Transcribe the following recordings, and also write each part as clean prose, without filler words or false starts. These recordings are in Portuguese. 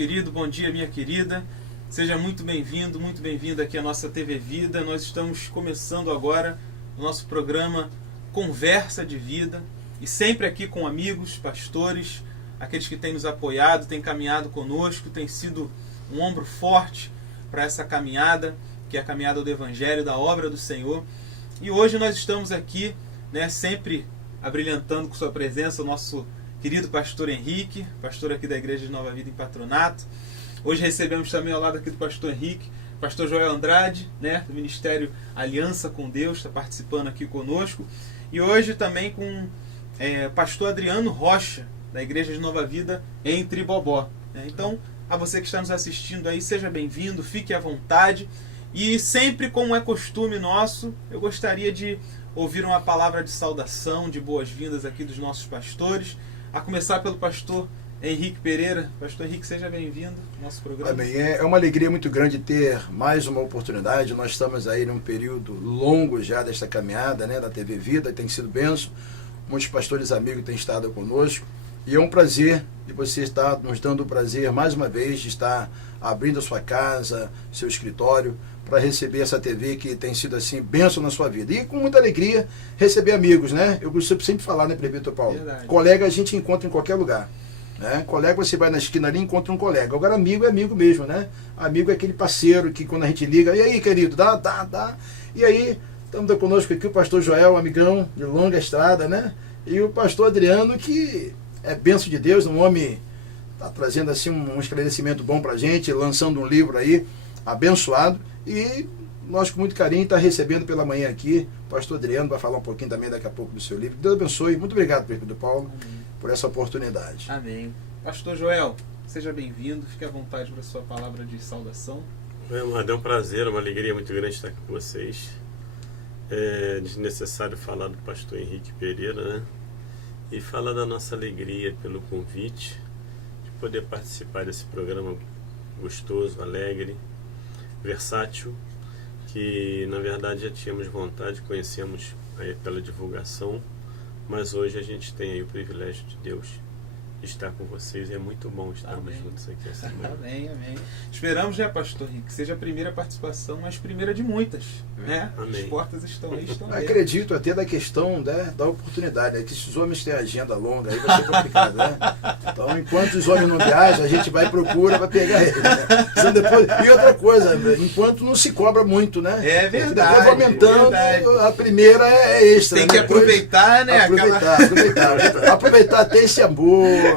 querido, bom dia, minha querida. Seja muito bem-vindo aqui à nossa TV Vida. Nós estamos começando agora o nosso programa Conversa de Vida, e sempre aqui com amigos, pastores, aqueles que têm nos apoiado, têm caminhado conosco, têm sido um ombro forte para essa caminhada, que é a caminhada do Evangelho, da obra do Senhor. E hoje nós estamos aqui, sempre abrilhantando com sua presença o nosso querido pastor Henrique, pastor aqui da Igreja de Nova Vida em Patronato. Hoje recebemos também ao lado aqui do pastor Henrique, pastor Joel Andrade, do Ministério Aliança com Deus, está participando aqui conosco. E hoje também com pastor Adriano Rocha, da Igreja de Nova Vida em Tribobó. Então, a você que está nos assistindo aí, seja bem-vindo, fique à vontade. E sempre, como é costume nosso, eu gostaria de ouvir uma palavra de saudação, de boas-vindas aqui dos nossos pastores, a começar pelo pastor Henrique Pereira. Pastor Henrique, seja bem-vindo ao nosso programa. Amém. É uma alegria muito grande ter mais uma oportunidade. Nós estamos aí num período longo já desta caminhada, da TV Vida, tem sido bênção. Muitos pastores amigos têm estado conosco. E é um prazer, e você está nos dando o prazer, mais uma vez, de estar abrindo a sua casa, seu escritório, para receber essa TV que tem sido assim, bênção na sua vida. E com muita alegria, receber amigos, Eu costumo sempre falar, Prefeito Paulo? Verdade. Colega a gente encontra em qualquer lugar. Colega, você vai na esquina ali e encontra um colega. Agora amigo é amigo mesmo, Amigo é aquele parceiro que quando a gente liga, e aí, querido, dá. E aí, estamos conosco aqui o pastor Joel, amigão de longa estrada, E o pastor Adriano, que é bênção de Deus, um homem está trazendo assim um esclarecimento bom para a gente, lançando um livro aí, abençoado. E nós com muito carinho está recebendo pela manhã aqui o pastor Adriano, vai falar um pouquinho também daqui a pouco do seu livro. Deus abençoe. Muito obrigado, Prefeito Paulo, por essa oportunidade. Amém. Pastor Joel, seja bem-vindo, fique à vontade para a sua palavra de saudação. É um prazer, uma alegria muito grande estar aqui com vocês. É desnecessário falar do pastor Henrique Pereira, E falar da nossa alegria pelo convite de poder participar desse programa gostoso, alegre, versátil, que na verdade já tínhamos vontade, conhecemos aí pela divulgação, mas hoje a gente tem aí o privilégio de Deus de estar com vocês, e é muito bom estarmos juntos aqui essa manhã. Amém. Esperamos, pastor Henrique, que seja a primeira participação, mas primeira de muitas, Amém. As portas estão aí, estão aí. Acredito até da questão da oportunidade, que esses homens têm agenda longa, aí vai ser complicado, Então, enquanto os homens não viajam, a gente vai e procura para pegar eles, E outra coisa, enquanto não se cobra muito, É verdade. Depois vai aumentando, a primeira é extra. Tem que aproveitar, Aproveitar até esse amor.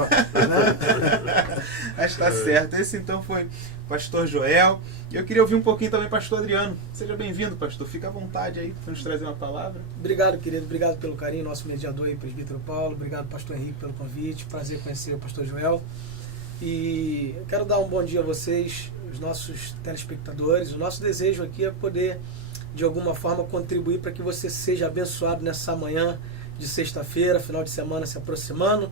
Mas está certo. Esse então foi o pastor Joel. E eu queria ouvir um pouquinho também pastor Adriano. Seja bem-vindo, pastor. Fica à vontade aí para nos trazer uma palavra. Obrigado, querido. Obrigado pelo carinho. Nosso mediador aí, presbítero Paulo. Obrigado, pastor Henrique, pelo convite. Prazer conhecer o pastor Joel. E eu quero dar um bom dia a vocês, os nossos telespectadores. O nosso desejo aqui é poder, de alguma forma, contribuir para que você seja abençoado nessa manhã de sexta-feira, final de semana se aproximando,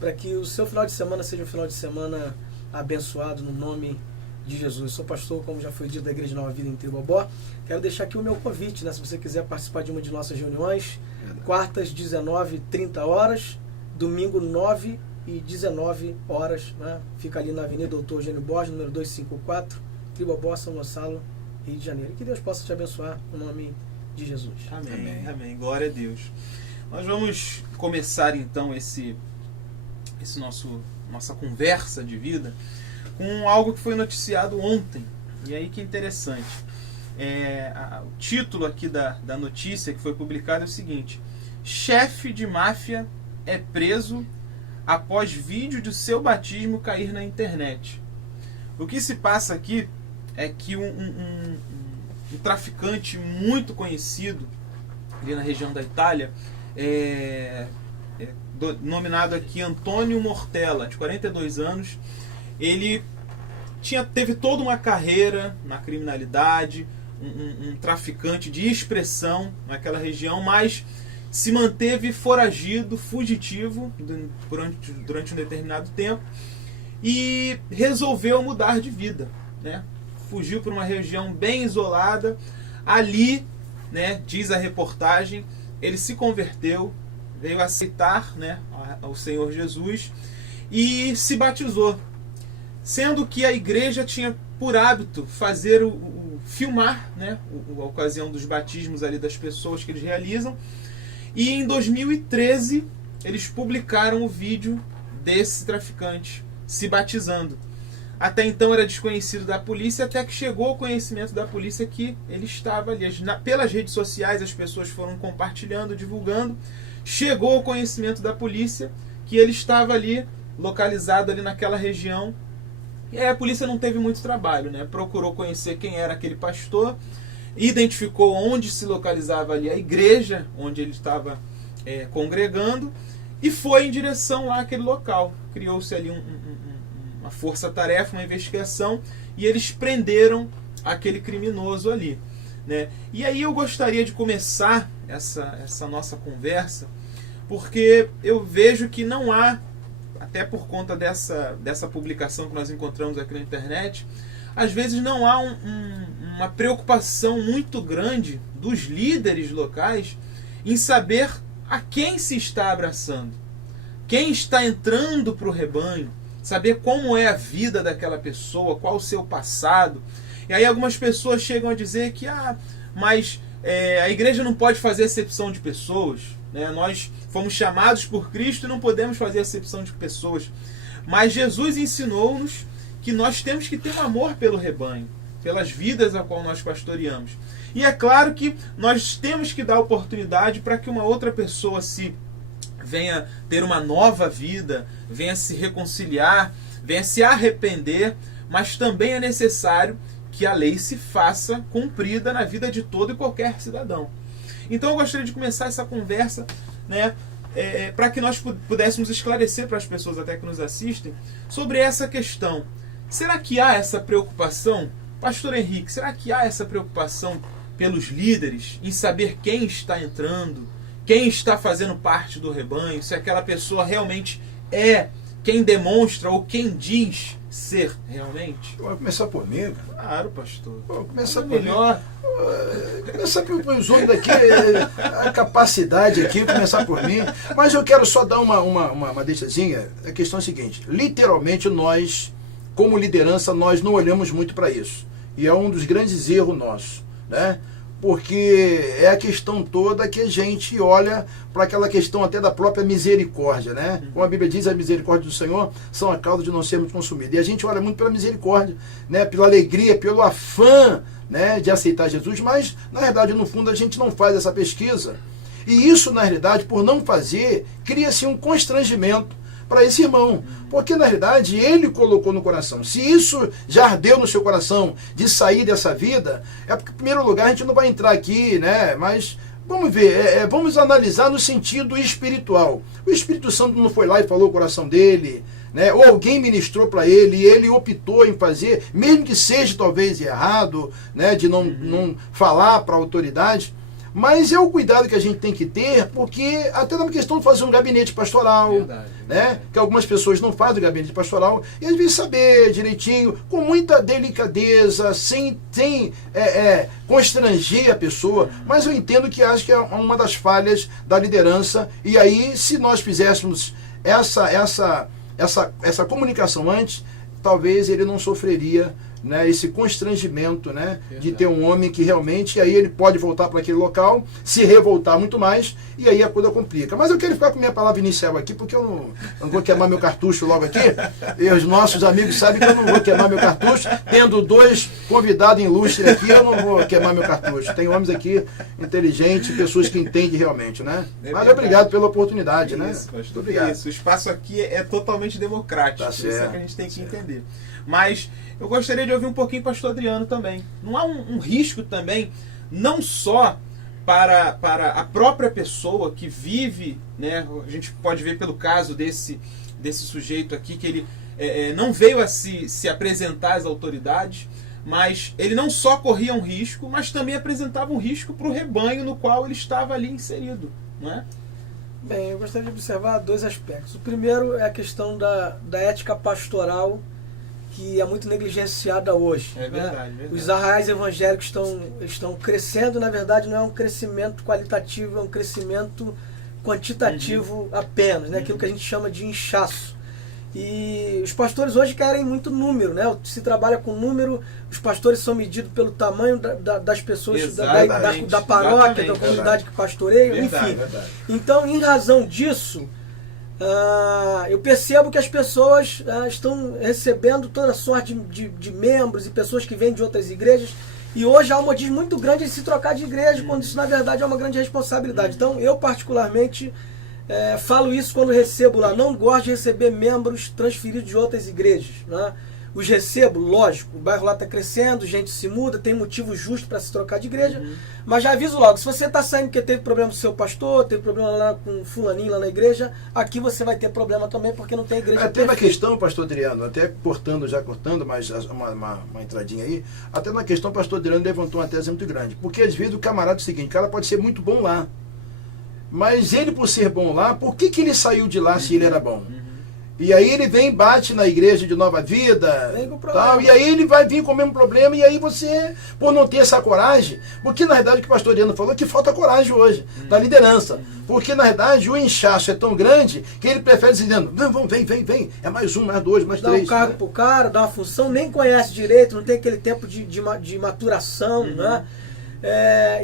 para que o seu final de semana seja um final de semana abençoado no nome de Jesus. Sou pastor, como já foi dito, da Igreja de Nova Vida em Tribobó. Quero deixar aqui o meu convite, se você quiser participar de uma de nossas reuniões, quartas, 19h30, domingo, 9h19, Fica ali na Avenida Doutor Eugênio Borges, número 254, Tribobó, São Gonçalo, Rio de Janeiro. Que Deus possa te abençoar no nome de Jesus. Amém. Glória a Deus. Nós vamos começar então nossa conversa de vida com algo que foi noticiado ontem. E aí que interessante. O título aqui da notícia que foi publicada é o seguinte: chefe de máfia é preso após vídeo de seu batismo cair na internet. O que se passa aqui é que um traficante muito conhecido ali na região da Itália, nominado aqui Antônio Mortella, de 42 anos, ele teve toda uma carreira na criminalidade, um traficante de expressão naquela região, mas se manteve foragido, fugitivo durante um determinado tempo e resolveu mudar de vida, Fugiu para uma região bem isolada. Ali, diz a reportagem, ele se converteu, veio aceitar, o Senhor Jesus e se batizou. sendo que a igreja tinha por hábito fazer filmar, né, a ocasião dos batismos ali das pessoas que eles realizam. E em 2013 eles publicaram o vídeo desse traficante se batizando. Até então era desconhecido da polícia, até que chegou ao conhecimento da polícia que ele estava ali. Pelas redes sociais as pessoas foram compartilhando, divulgando. Chegou ao conhecimento da polícia que ele estava ali, localizado ali naquela região. E aí a polícia não teve muito trabalho, né? Procurou conhecer quem era aquele pastor, identificou onde se localizava ali a igreja, onde ele estava congregando, e foi em direção lá àquele local. Criou-se ali uma força-tarefa, uma investigação, e eles prenderam aquele criminoso ali, né? E aí eu gostaria de começar essa nossa conversa, porque eu vejo que não há, até por conta dessa publicação que nós encontramos aqui na internet, às vezes não há uma preocupação muito grande dos líderes locais em saber a quem se está abraçando, quem está entrando para o rebanho, saber como é a vida daquela pessoa, qual o seu passado. E aí algumas pessoas chegam a dizer que mas a igreja não pode fazer acepção de pessoas, né? Nós fomos chamados por Cristo e não podemos fazer acepção de pessoas. Mas Jesus ensinou-nos que nós temos que ter um amor pelo rebanho, pelas vidas a qual nós pastoreamos. E é claro que nós temos que dar oportunidade para que uma outra pessoa venha ter uma nova vida, venha se reconciliar, venha se arrepender, mas também é necessário que a lei se faça cumprida na vida de todo e qualquer cidadão. Então eu gostaria de começar essa conversa, né, para que nós pudéssemos esclarecer para as pessoas até que nos assistem sobre essa questão. Será que há essa preocupação, Pastor Henrique, será que há essa preocupação pelos líderes em saber quem está entrando, quem está fazendo parte do rebanho, se aquela pessoa realmente é quem demonstra ou quem diz ser realmente? Vou começar por mim. Claro, pastor. Vou começar por melhor. mim. Começar pelos outros daqui, a capacidade aqui, começar por mim. Mas eu quero só dar uma deixazinha. A questão é a seguinte: literalmente nós, como liderança, nós não olhamos muito para isso. E é um dos grandes erros nossos, né? Porque é a questão toda que a gente olha para aquela questão até da própria misericórdia, né? Como a Bíblia diz, a misericórdia do Senhor são a causa de não sermos consumidos. E a gente olha muito pela misericórdia, né? Pela alegria, pelo afã, né, de aceitar Jesus, mas na verdade, no fundo, a gente não faz essa pesquisa. E isso, na realidade, por não fazer, cria-se um constrangimento para esse irmão, porque na realidade ele colocou no coração. Se isso já ardeu no seu coração de sair dessa vida, é porque em primeiro lugar a gente não vai entrar aqui, né? Mas vamos ver, vamos analisar no sentido espiritual. O Espírito Santo não foi lá e falou o coração dele, né? Ou alguém ministrou para ele e ele optou em fazer, mesmo que seja talvez errado, né? De não falar para a autoridade. Mas é o cuidado que a gente tem que ter, porque até na questão de fazer um gabinete pastoral, verdade, né? Que algumas pessoas não fazem o gabinete pastoral, e às vezes saber direitinho, com muita delicadeza, sem constranger a pessoa, mas eu entendo que acho que é uma das falhas da liderança, e aí se nós fizéssemos essa comunicação antes, talvez ele não sofreria, né, esse constrangimento, né, de ter um homem que realmente, aí ele pode voltar para aquele local, se revoltar muito mais, e aí a coisa complica. Mas eu quero ficar com minha palavra inicial aqui, porque eu não vou queimar meu cartucho logo aqui, e os nossos amigos sabem que eu não vou queimar meu cartucho, tendo dois convidados ilustres aqui, eu não vou queimar meu cartucho. Tem homens aqui inteligentes, pessoas que entendem realmente, né? Mas obrigado pela oportunidade, né? Muito obrigado. Isso, o espaço aqui é totalmente democrático, isso é que a gente tem que entender. Mas eu gostaria de ouvir um pouquinho o pastor Adriano também. Não há um risco também, não só para a própria pessoa que vive, né? A gente pode ver pelo caso desse sujeito aqui, que ele não veio a se apresentar às autoridades, mas ele não só corria um risco, mas também apresentava um risco para o rebanho no qual ele estava ali inserido, não é? Bem, eu gostaria de observar dois aspectos. O primeiro é a questão da ética pastoral, que é muito negligenciada hoje. É verdade, né? verdade. Os arraiais evangélicos estão crescendo, na verdade não é um crescimento qualitativo, é um crescimento quantitativo apenas, né? Aquilo que a gente chama de inchaço. E os pastores hoje querem muito número, né? Se trabalha com número, os pastores são medidos pelo tamanho das pessoas, da paróquia, da comunidade que pastoreiam, enfim. Verdade. Então, em razão disso, eu percebo que as pessoas estão recebendo toda sorte de membros e pessoas que vêm de outras igrejas. E hoje há um modismo muito grande de se trocar de igreja, quando isso na verdade é uma grande responsabilidade. Então, eu particularmente falo isso quando recebo lá. Não gosto de receber membros transferidos de outras igrejas, né? Os recebo, lógico, o bairro lá está crescendo, gente se muda, tem motivo justo para se trocar de igreja, mas já aviso logo, se você está saindo porque teve problema com o seu pastor, teve problema lá com fulaninho lá na igreja, aqui você vai ter problema também, porque não tem igreja. Até uma questão, pastor Adriano, até cortando, mas uma entradinha aí, até na questão o pastor Adriano levantou uma tese muito grande, porque às vezes o camarada é o seguinte, o cara pode ser muito bom lá, mas ele por ser bom lá, por que ele saiu de lá se ele era bom? E aí ele vem, bate na igreja de Nova Vida, tal, e aí ele vai vir com o mesmo problema, e aí você, por não ter essa coragem, porque na verdade o que o pastor Adriano falou é que falta coragem hoje, da liderança, porque na verdade o inchaço é tão grande, que ele prefere dizendo, vamos, vem, é mais um, mais dois, mais três. Dá um cargo pro cara, dá uma função, nem conhece direito, não tem aquele tempo de maturação, né?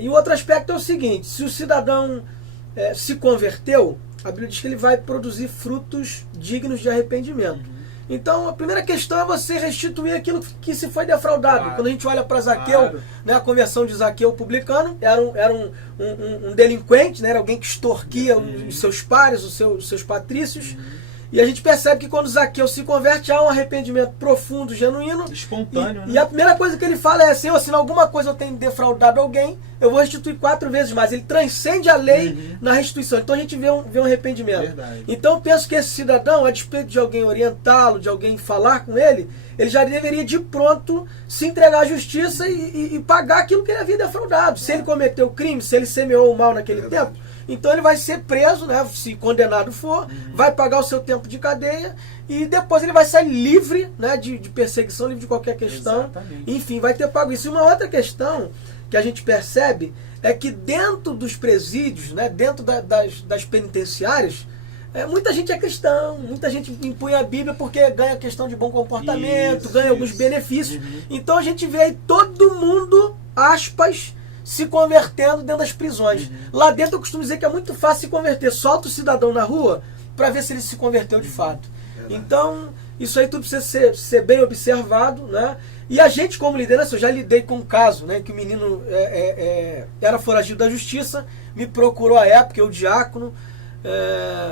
E o outro aspecto é o seguinte, se o cidadão se converteu, a Bíblia diz que ele vai produzir frutos dignos de arrependimento. Então, a primeira questão é você restituir aquilo que se foi defraudado. Claro. Quando a gente olha para Zaqueu, né, a conversão de Zaqueu publicano, era um delinquente, né, era alguém que extorquia os seus pares, os seus patrícios. E a gente percebe que quando Zaqueu se converte, há um arrependimento profundo, genuíno. Espontâneo, né? E a primeira coisa que ele fala é assim, se em alguma coisa eu tenho defraudado alguém, eu vou restituir 4 vezes mais. Ele transcende a lei na restituição. Então a gente vê um arrependimento. Verdade. Então eu penso que esse cidadão, a despeito de alguém orientá-lo, de alguém falar com ele já deveria de pronto se entregar à justiça e pagar aquilo que ele havia defraudado. Se ele cometeu crime, se ele semeou o mal naquele tempo, então ele vai ser preso, né, se condenado for, vai pagar o seu tempo de cadeia e depois ele vai sair livre, né, de perseguição, livre de qualquer questão. Exatamente. Enfim, vai ter pago isso. E uma outra questão que a gente percebe é que dentro dos presídios, né, dentro das penitenciárias, muita gente é cristão, muita gente impõe a Bíblia porque ganha a questão de bom comportamento, ganha alguns benefícios. Então a gente vê aí todo mundo, aspas, se convertendo dentro das prisões. Lá dentro eu costumo dizer que é muito fácil se converter. Solta o cidadão na rua para ver se ele se converteu de fato. Então, isso aí tudo precisa ser bem observado, né? E a gente, como liderança, eu já lidei com um caso, né, que o menino era foragido da justiça, me procurou à época, eu diácono,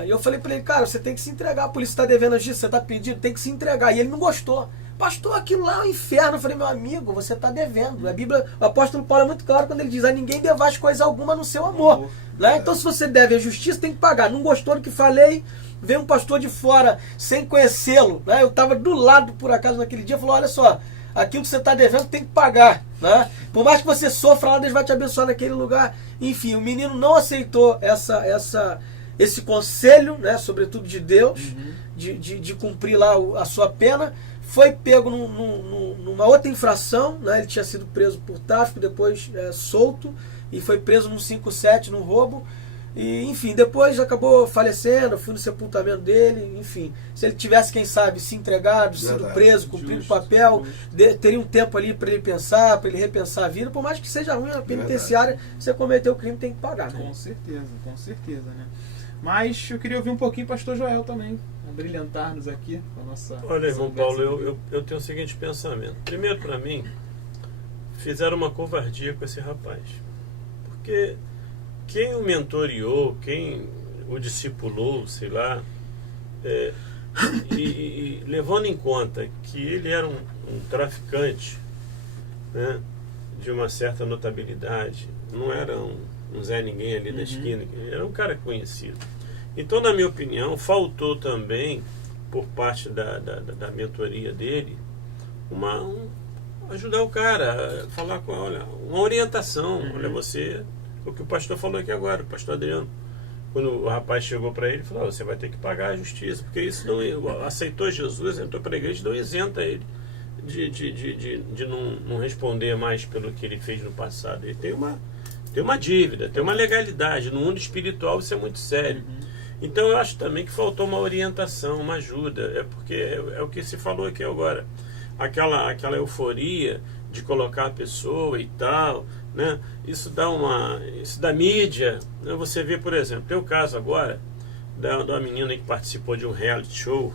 e eu falei para ele, cara, você tem que se entregar, a polícia está devendo a justiça, você está pedindo, tem que se entregar. E ele não gostou. Pastor, aquilo lá é um inferno. Eu falei, meu amigo, você está devendo. A Bíblia, o apóstolo Paulo é muito claro quando ele diz, a ninguém devais coisa alguma no seu amor. Né? Então, se você deve a justiça, tem que pagar. Não gostou do que falei, veio um pastor de fora, sem conhecê-lo. Né? Eu estava do lado, por acaso, naquele dia, falou, olha só, aquilo que você está devendo tem que pagar. Né? Por mais que você sofra lá, Deus vai te abençoar naquele lugar. Enfim, o menino não aceitou esse conselho, né, sobretudo de Deus, de cumprir lá a sua pena. Foi pego numa outra infração, né? Ele tinha sido preso por tráfico, depois solto, e foi preso num 5-7, num roubo. E, enfim, depois acabou falecendo, fui no sepultamento dele, enfim. Se ele tivesse, quem sabe, se entregado, sido preso, cumprido o papel, teria um tempo ali para ele pensar, para ele repensar a vida. Por mais que seja ruim a penitenciária, você cometeu o crime, tem que pagar. Né? Com certeza, né? Mas eu queria ouvir um pouquinho o pastor Joel também, brilhantar-nos aqui com a nossa... Olha, irmão Paulo, eu tenho o seguinte pensamento. Primeiro, para mim, fizeram uma covardia com esse rapaz. Porque quem o mentoreou, quem o discipulou, sei lá, e levando em conta que ele era um traficante, né, de uma certa notabilidade, não era um Zé Ninguém ali da esquina, era um cara conhecido. Então, na minha opinião, faltou também, por parte da mentoria dele, ajudar o cara, falar com, olha, uma orientação. Olha, você, o que o pastor falou aqui agora, o pastor Adriano, quando o rapaz chegou para ele, falou, você vai ter que pagar a justiça, porque isso não aceitou Jesus, entrou para a igreja, não isenta ele de não responder mais pelo que ele fez no passado. Ele tem uma dívida, tem uma legalidade. No mundo espiritual isso é muito sério. Então eu acho também que faltou uma orientação, uma ajuda, porque é o que se falou aqui agora, aquela euforia de colocar a pessoa e tal, né? Isso da mídia, né? Você vê, por exemplo, tem o caso agora de uma menina que participou de um reality show,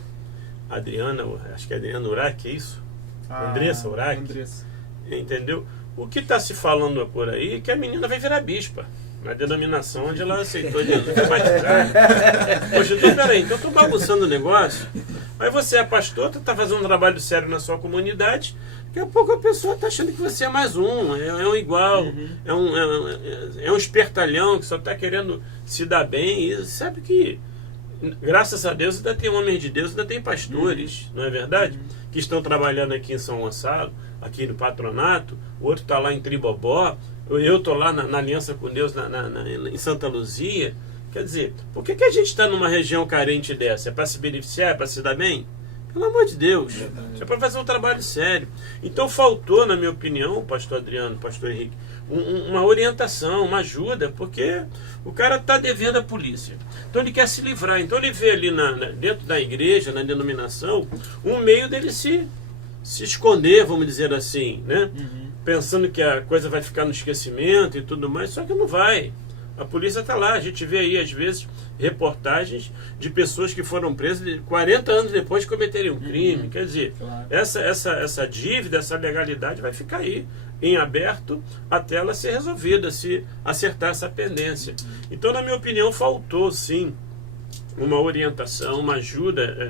Adriana, acho que é Adriana Urach, é isso? Andressa Urach, entendeu? O que está se falando por aí é que a menina vai virar bispa, na denominação onde ela aceitou de batizar. Poxa, então peraí, então eu estou bagunçando o negócio. Aí você é pastor, está fazendo um trabalho sério na sua comunidade, daqui a pouco a pessoa está achando que você é mais um, é um igual, é um espertalhão que só está querendo se dar bem, e sabe que, graças a Deus, ainda tem homens de Deus, ainda tem pastores, não é verdade? Que estão trabalhando aqui em São Gonçalo, aqui no patronato, o outro está lá em Tribobó, eu estou lá na Aliança com Deus em Santa Luzia. Quer dizer, por que a gente está numa região carente dessa? É para se beneficiar? É para se dar bem? Pelo amor de Deus, é para fazer um trabalho sério. Então faltou, na minha opinião, pastor Adriano, pastor Henrique, uma orientação, uma ajuda, porque o cara está devendo à polícia. Então ele quer se livrar. Então ele vê ali dentro da igreja, na denominação, um meio dele se esconder, vamos dizer assim, né? Pensando que a coisa vai ficar no esquecimento e tudo mais, só que não vai. A polícia está lá, a gente vê aí às vezes reportagens de pessoas que foram presas 40 anos depois de cometerem um crime. Quer dizer, claro, essa dívida, essa legalidade vai ficar aí em aberto até ela ser resolvida, se acertar essa pendência. Então, na minha opinião, faltou sim uma orientação, uma ajuda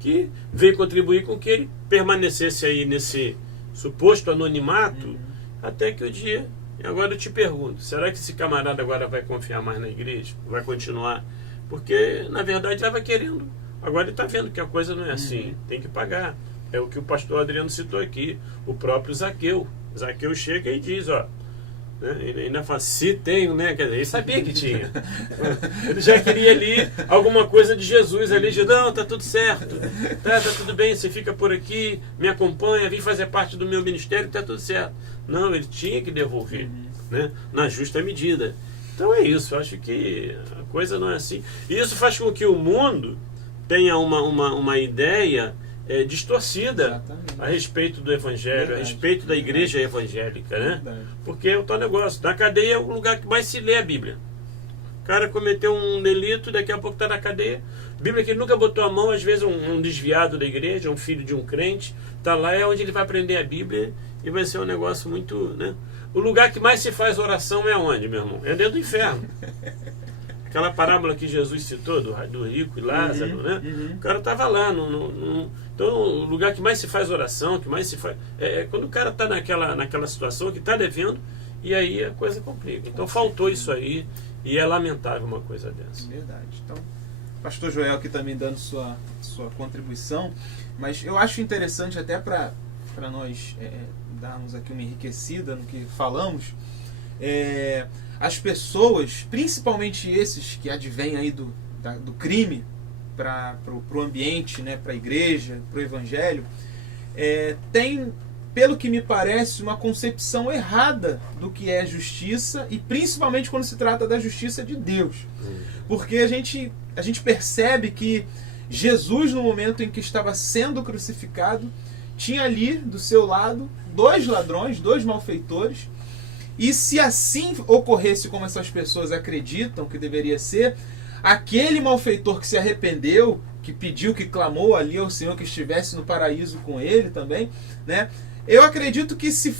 que veio contribuir com que ele permanecesse aí nesse suposto anonimato até que o dia... E agora eu te pergunto, será que esse camarada agora vai confiar mais na igreja? Vai continuar? Porque, na verdade, estava querendo. Agora ele está vendo que a coisa não é assim. Tem que pagar. É o que o pastor Adriano citou aqui. O próprio Zaqueu. Zaqueu chega e diz, ó... Né? Ele ainda fala, se tenho, né? Quer dizer, ele sabia que tinha. Ele já queria ali alguma coisa de Jesus ali, de não, tá tudo certo, tá tudo bem, você fica por aqui, me acompanha, vem fazer parte do meu ministério, tá tudo certo. Não, ele tinha que devolver, né? Na justa medida. Então é isso, eu acho que a coisa não é assim. E isso faz com que o mundo tenha uma ideia distorcida, exatamente, a respeito do evangelho, verdade, a respeito da igreja evangélica, né? Verdade. Porque é o tal negócio, na cadeia é o lugar que mais se lê a Bíblia. O cara cometeu um delito, daqui a pouco está na cadeia. Bíblia que ele nunca botou a mão, às vezes um desviado da igreja, um filho de um crente, está lá, é onde ele vai aprender a Bíblia e vai ser um negócio muito, né? O lugar que mais se faz oração é onde, meu irmão? É dentro do inferno. Aquela parábola que Jesus citou, do rico e Lázaro, né? O cara estava lá. Então, o lugar que mais se faz oração, que mais se faz... quando o cara está naquela situação que está devendo, e aí a coisa complica. Então, faltou isso aí, e é lamentável uma coisa dessa. Verdade. Então, pastor Joel aqui também dando sua contribuição, mas eu acho interessante até para nós darmos aqui uma enriquecida no que falamos, as pessoas, principalmente esses que advêm aí do crime para o ambiente, né, para a igreja, para o evangelho, tem, pelo que me parece, uma concepção errada do que é justiça, e principalmente quando se trata da justiça de Deus. Porque a gente percebe que Jesus, no momento em que estava sendo crucificado, tinha ali do seu lado 2 ladrões, 2 malfeitores. E se assim ocorresse como essas pessoas acreditam que deveria ser, aquele malfeitor que se arrependeu, que pediu, que clamou ali ao Senhor que estivesse no paraíso com ele também, né? Eu acredito que se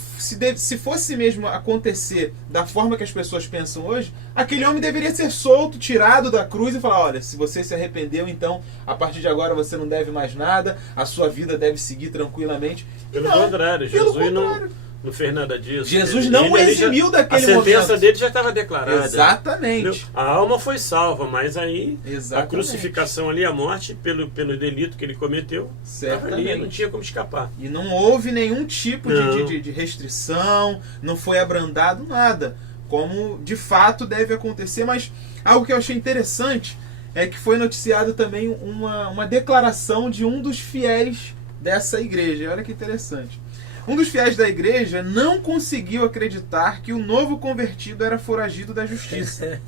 fosse mesmo acontecer da forma que as pessoas pensam hoje, aquele homem deveria ser solto, tirado da cruz e falar, olha, se você se arrependeu, então a partir de agora você não deve mais nada, a sua vida deve seguir tranquilamente. Pelo contrário, Jesus não fez nada disso. Jesus não o eximiu daquele momento. A sentença dele já estava declarada. Exatamente. Entendeu? A alma foi salva, mas aí exatamente, a crucificação ali, a morte pelo delito que ele cometeu, estava ali, não tinha como escapar. E não houve nenhum tipo de restrição, não foi abrandado nada, como de fato deve acontecer. Mas algo que eu achei interessante é que foi noticiado também uma declaração de um dos fiéis dessa igreja. Olha que interessante. Um dos fiéis da igreja não conseguiu acreditar que o novo convertido era foragido da justiça.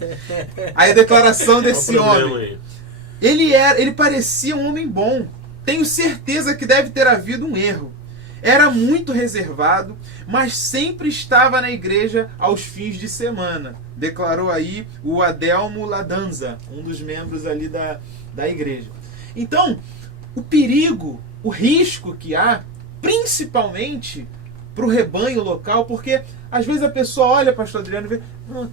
Aí a declaração desse homem. Ele parecia um homem bom. Tenho certeza que deve ter havido um erro. Era muito reservado, mas sempre estava na igreja aos fins de semana. Declarou aí o Adelmo Ladanza, um dos membros ali da igreja. Então, o perigo, o risco que há, principalmente para o rebanho local, porque às vezes a pessoa olha, pastor Adriano, e vê,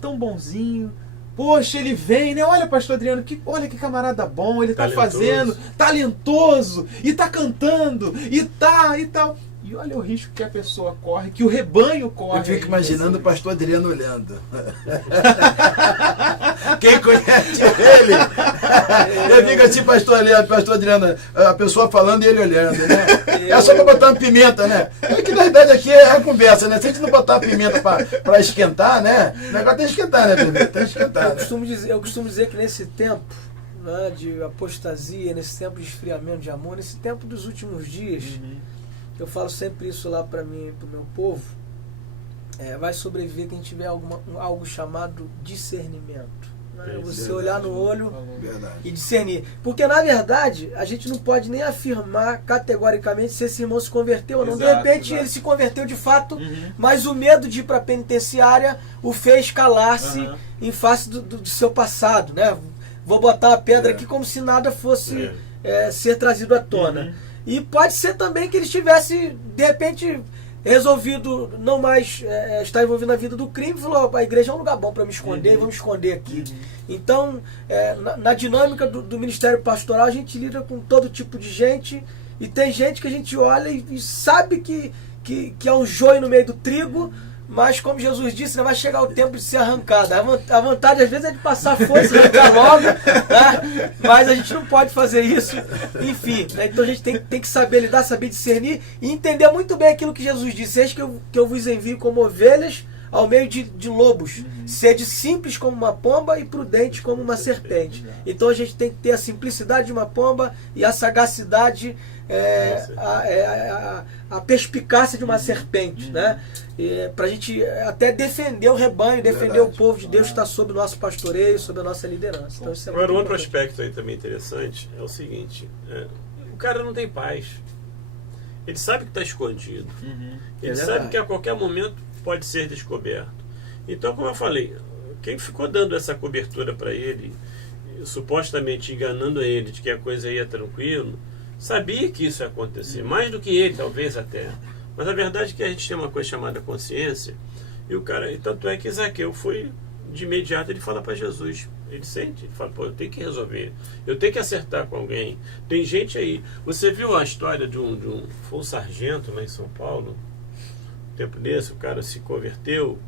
tão bonzinho, poxa, ele vem, né? Olha, pastor Adriano, olha que camarada bom, ele está fazendo, talentoso, e está cantando, e tal. E olha o risco que a pessoa corre, que o rebanho corre. Eu fico imaginando o pastor Adriano olhando. Quem conhece ele? Eu fico assim, pastor Adriano, a pessoa falando e ele olhando, né? É só para botar uma pimenta, né? É que na verdade aqui é a conversa, né? Se a gente não botar a pimenta para esquentar, né? O negócio tem que esquentar, né, pimenta? Tem que esquentar. Eu costumo dizer que nesse tempo, né, de apostasia, nesse tempo de esfriamento de amor, nesse tempo dos últimos dias, eu falo sempre isso lá para mim, para o meu povo, vai sobreviver quem tiver algo chamado discernimento. Né? Você olhar no olho e discernir. Porque, na verdade, a gente não pode nem afirmar categoricamente se esse irmão se converteu ou não. De repente, ele se converteu de fato, mas o medo de ir para a penitenciária o fez calar-se em face do seu passado. Né? Vou botar a pedra aqui como se nada fosse ser trazido à tona. E pode ser também que ele tivesse, de repente, resolvido não mais estar envolvido na vida do crime, falou, a igreja é um lugar bom para me esconder, vou me esconder aqui. Então, na dinâmica do ministério pastoral, a gente lida com todo tipo de gente, e tem gente que a gente olha e sabe que é um joio no meio do trigo, mas como Jesus disse, vai chegar o tempo de ser arrancada. A vontade às vezes é de passar a força e arrancar logo, né? Mas a gente não pode fazer isso. Enfim, né? Então a gente tem que saber lidar, saber discernir e entender muito bem aquilo que Jesus disse. Eis que eu vos envio como ovelhas ao meio de lobos. Sede simples como uma pomba e prudente como uma serpente. Então a gente tem que ter a simplicidade de uma pomba e a sagacidade, a perspicácia de uma serpente, né? Para a gente até defender o rebanho, defender o povo de Deus que está sob o nosso pastoreio, sob a nossa liderança. Então, isso é agora, outro aspecto aí também interessante é o seguinte: o cara não tem paz. Ele sabe que está escondido. Ele sabe que a qualquer momento pode ser descoberto. Então, como eu falei, quem ficou dando essa cobertura para ele, supostamente enganando ele de que a coisa ia tranquilo, sabia que isso ia acontecer, mais do que ele, talvez até. Mas a verdade é que a gente tem uma coisa chamada consciência, e tanto é que Zaqueu foi, de imediato, ele fala para Jesus, ele sente, ele fala, eu tenho que resolver, eu tenho que acertar com alguém. Tem gente aí, você viu a história foi um sargento lá em São Paulo, um tempo desse, o cara se converteu,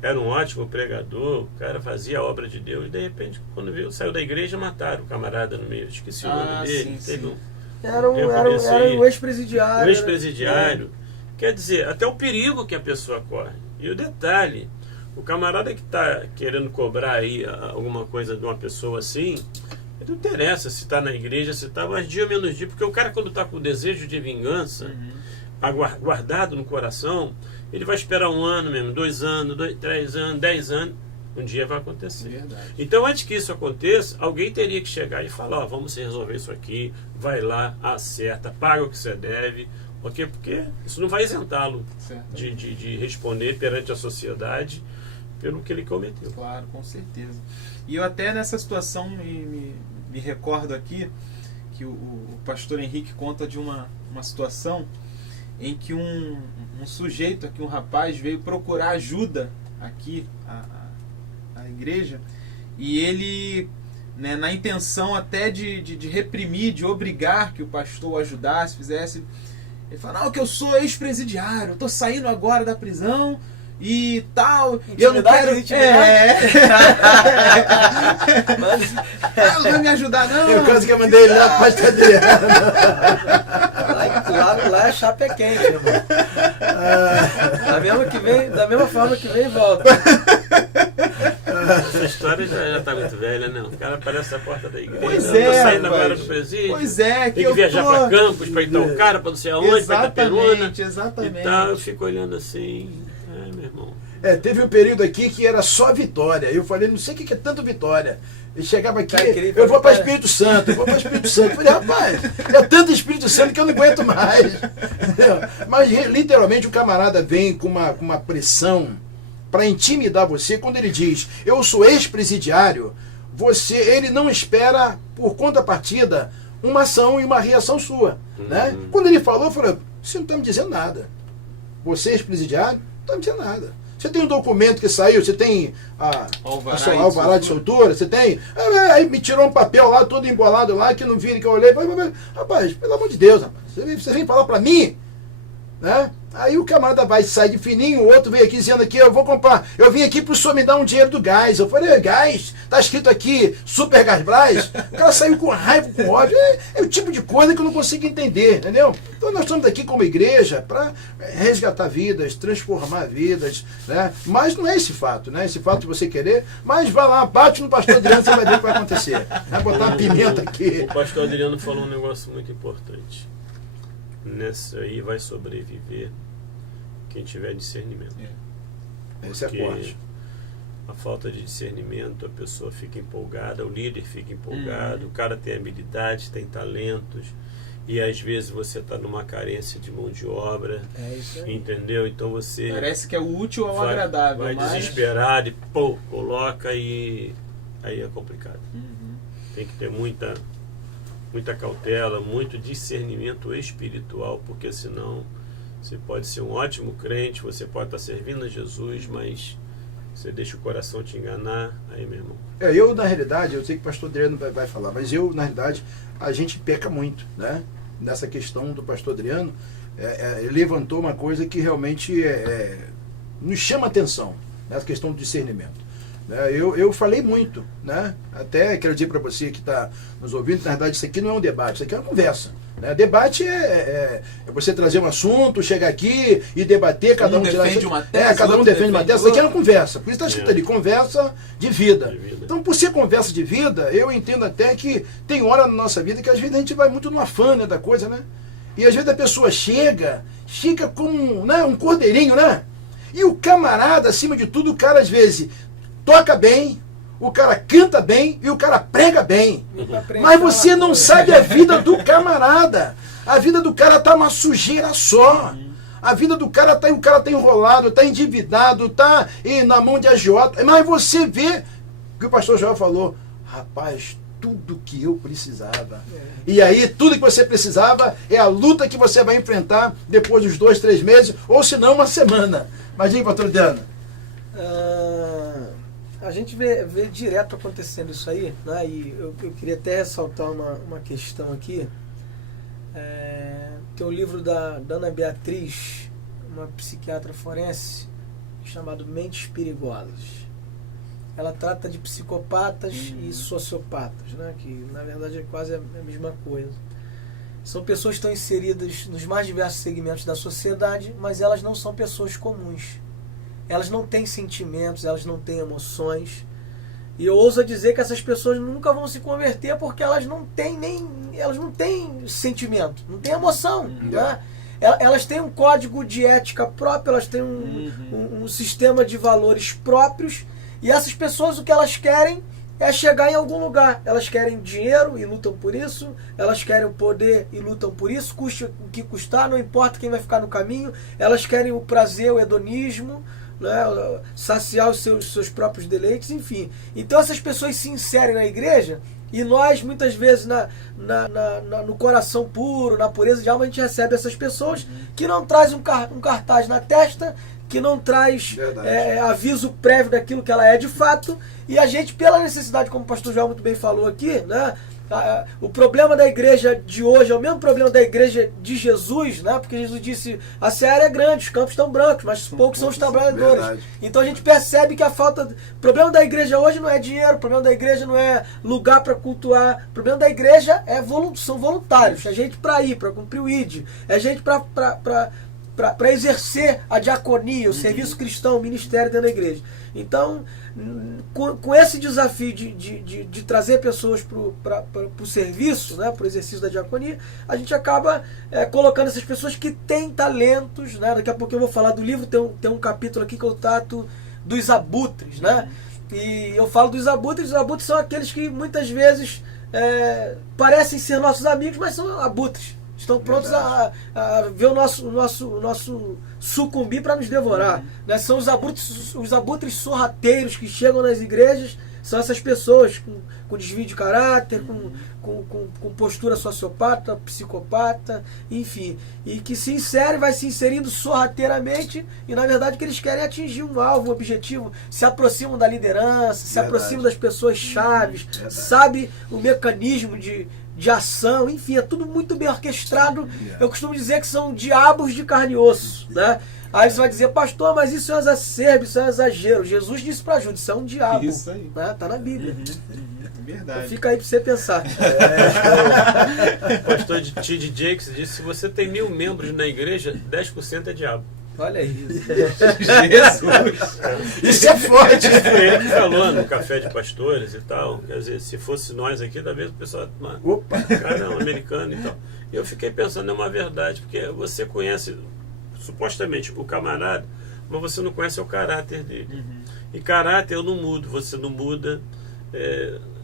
era um ótimo pregador, o cara fazia a obra de Deus, e de repente, quando viu, saiu da igreja, mataram o camarada no meio, esqueci o nome dele, sim. Era um ex-presidiário. Um ex-presidiário. Quer dizer, até o perigo que a pessoa corre. E o detalhe, o camarada que está querendo cobrar aí alguma coisa de uma pessoa assim, não interessa se está na igreja, se está mais dia ou menos dia, porque o cara, quando está com o desejo de vingança guardado no coração, ele vai esperar 1 ano mesmo, 2 anos, 3 anos, 10 anos, um dia vai acontecer. Verdade. Então, antes que isso aconteça, alguém teria que chegar e falar, vamos resolver isso aqui, vai lá, acerta, paga o que você deve. Porque isso não vai isentá-lo de responder perante a sociedade pelo que ele cometeu. Claro, com certeza. E eu até nessa situação me recordo aqui que o pastor Henrique conta de uma situação em que um sujeito aqui, um rapaz, veio procurar ajuda aqui à igreja, e ele, né, na intenção até de reprimir, de obrigar que o pastor o ajudasse, fizesse... Ele fala, que eu sou ex-presidiário, eu tô saindo agora da prisão e tal, e eu não quero... Não vai me ajudar, não. Eu quase que eu mandei ele lá para pastor Adriano. Lá é chapa é quente, irmão. Da mesma forma que vem e volta. Essa história já tá muito velha, né? O cara aparece na porta da igreja. Pois Tô é, saindo agora rapaz. do presídio. Pois é, que tem que eu viajar tô... pra Campos, pra Itaocara, pra não sei aonde, pra Itaperuna. Exatamente. E tal, eu fico olhando assim. Meu irmão. Teve um período aqui que era só vitória. Eu falei, não sei o que é tanto vitória. Ele chegava aqui, Cara, queria eu vou para vitória. Espírito Santo, eu vou para Espírito Santo. Eu falei, rapaz, é tanto Espírito Santo que eu não aguento mais. Entendeu? Mas literalmente o camarada vem com uma pressão para intimidar você quando ele diz, eu sou ex-presidiário, ele não espera, por contrapartida, uma ação e uma reação sua. Né? Quando ele falou, eu falei, você não está me dizendo nada. Você é ex-presidiário? Não está me dizendo nada. Você tem um documento que saiu, você tem a alvará de soltura, você tem... Aí me tirou um papel lá, todo embolado lá, que não vi, que eu olhei. Rapaz, pelo amor de Deus, rapaz, você vem falar pra mim? Né? Aí o camarada vai sair de fininho, o outro veio aqui dizendo aqui, eu vou comprar, eu vim aqui pro senhor me dar um dinheiro do gás. Eu falei, gás? Tá escrito aqui, Super Gás Brás? O cara saiu com raiva, com ódio. É o tipo de coisa que eu não consigo entender, entendeu? Então nós estamos aqui como igreja para resgatar vidas, transformar vidas, né? Mas não é esse fato, né? Esse fato de você querer, mas vai lá, bate no pastor Adriano, você vai ver o que vai acontecer. Vai botar uma pimenta aqui. O pastor Adriano falou um negócio muito importante. Nessa aí vai sobreviver quem tiver discernimento. Esse é forte. A falta de discernimento, a pessoa fica empolgada, o líder fica empolgado, o cara tem habilidade, tem talentos, e às vezes você está numa carência de mão de obra, Isso aí. entendeu? Então você Parece que é o útil ao agradável. vai mas... desesperado e coloca e aí é complicado. Tem que ter muita cautela, muito discernimento espiritual, porque senão você pode ser um ótimo crente, você pode estar servindo a Jesus, mas você deixa o coração te enganar, aí meu irmão. Eu, na realidade, eu sei que o pastor Adriano vai falar, mas eu, na realidade, a gente peca muito, né? Nessa questão do pastor Adriano, ele levantou uma coisa que realmente nos chama atenção, nessa questão do discernimento. Eu falei muito, né? Até quero dizer para você que está nos ouvindo, na verdade isso aqui não é um debate, isso aqui é uma conversa. Né? Debate é você trazer um assunto, chegar aqui e debater, cada um defende uma tese, cada um defende uma tese. Isso aqui é uma conversa, por isso está escrito ali, conversa de vida. Então, por ser conversa de vida, eu entendo até que tem hora na nossa vida que às vezes a gente vai muito no afã, né, da coisa, né? E às vezes a pessoa chega como um cordeirinho, né? E o camarada, acima de tudo, o cara às vezes toca bem, o cara canta bem e o cara prega bem. Mas você não sabe a vida do camarada. A vida do cara tá uma sujeira só. A vida do cara o cara tá enrolado, tá endividado, tá na mão de agiota. Mas você vê o que o pastor Joel falou. Rapaz, tudo que eu precisava. E aí, tudo que você precisava é a luta que você vai enfrentar depois dos 2, 3 meses, ou se não, uma semana. Imagina, pastor Adriano. A gente vê direto acontecendo isso aí, né? E eu queria até ressaltar uma questão aqui. Tem um livro da Ana Beatriz, uma psiquiatra forense, chamado Mentes Perigosas. Ela trata de psicopatas e sociopatas, né? Que na verdade é quase a mesma coisa. São pessoas que estão inseridas nos mais diversos segmentos da sociedade, mas elas não são pessoas comuns. Elas não têm sentimentos, elas não têm emoções. E eu ouso dizer que essas pessoas nunca vão se converter porque elas não têm sentimento, não têm emoção. Né? Elas têm um código de ética próprio, elas têm um sistema de valores próprios. E essas pessoas, o que elas querem é chegar em algum lugar. Elas querem dinheiro e lutam por isso. Elas querem o poder e lutam por isso. Custe o que custar, não importa quem vai ficar no caminho. Elas querem o prazer, o hedonismo, né, saciar os seus próprios deleites, enfim. Então essas pessoas se inserem na igreja e nós, muitas vezes, no coração puro, na pureza de alma, a gente recebe essas pessoas que não trazem um cartaz na testa, que não traz aviso prévio daquilo que ela é de fato, e a gente, pela necessidade, como o pastor João muito bem falou aqui, né, o problema da igreja de hoje é o mesmo problema da igreja de Jesus, né? Porque Jesus disse, a seara é grande, os campos estão brancos, mas poucos são os trabalhadores. Verdade. Então a gente percebe que o problema da igreja hoje não é dinheiro, o problema da igreja não é lugar para cultuar, o problema da igreja são voluntários, é gente para ir, para cumprir o ID, é gente para exercer a diaconia, o serviço cristão, o ministério dentro da igreja. Então, com esse desafio de trazer pessoas para o serviço, né, para o exercício da diaconia, a gente acaba colocando essas pessoas que têm talentos, né? Daqui a pouco eu vou falar do livro, tem um capítulo aqui que eu trato dos abutres, né? E eu falo dos abutres. Os abutres são aqueles que muitas vezes parecem ser nossos amigos, mas são abutres. Estão prontos a ver o nosso sucumbir para nos devorar. Né? São os abutres sorrateiros que chegam nas igrejas. São essas pessoas com desvio de caráter, com postura sociopata, psicopata, enfim. E que vai se inserindo sorrateiramente, e na verdade que eles querem atingir um alvo, um objetivo, se aproximam da liderança, se aproximam das pessoas chaves, sabe o mecanismo de ação, enfim, é tudo muito bem orquestrado. Eu costumo dizer que são diabos de carne e osso, né? Aí você vai dizer, pastor, mas isso é um exacerbo, isso é um exagero. Jesus disse para Judas, isso é um diabo. Isso aí. Né? Tá na Bíblia. Verdade. Então fica aí para você pensar. O pastor T.D. Jakes disse, se você tem 1000 membros na igreja, 10% é diabo. Olha aí. Jesus! Isso é forte. Foi ele que falou no café de pastores e tal. Quer dizer, se fosse nós aqui, talvez o pessoal... Opa! Cara, um americano e tal. E eu fiquei pensando, é uma verdade, porque você conhece, supostamente, o camarada, mas você não conhece o caráter dele. E caráter eu não mudo, você não muda,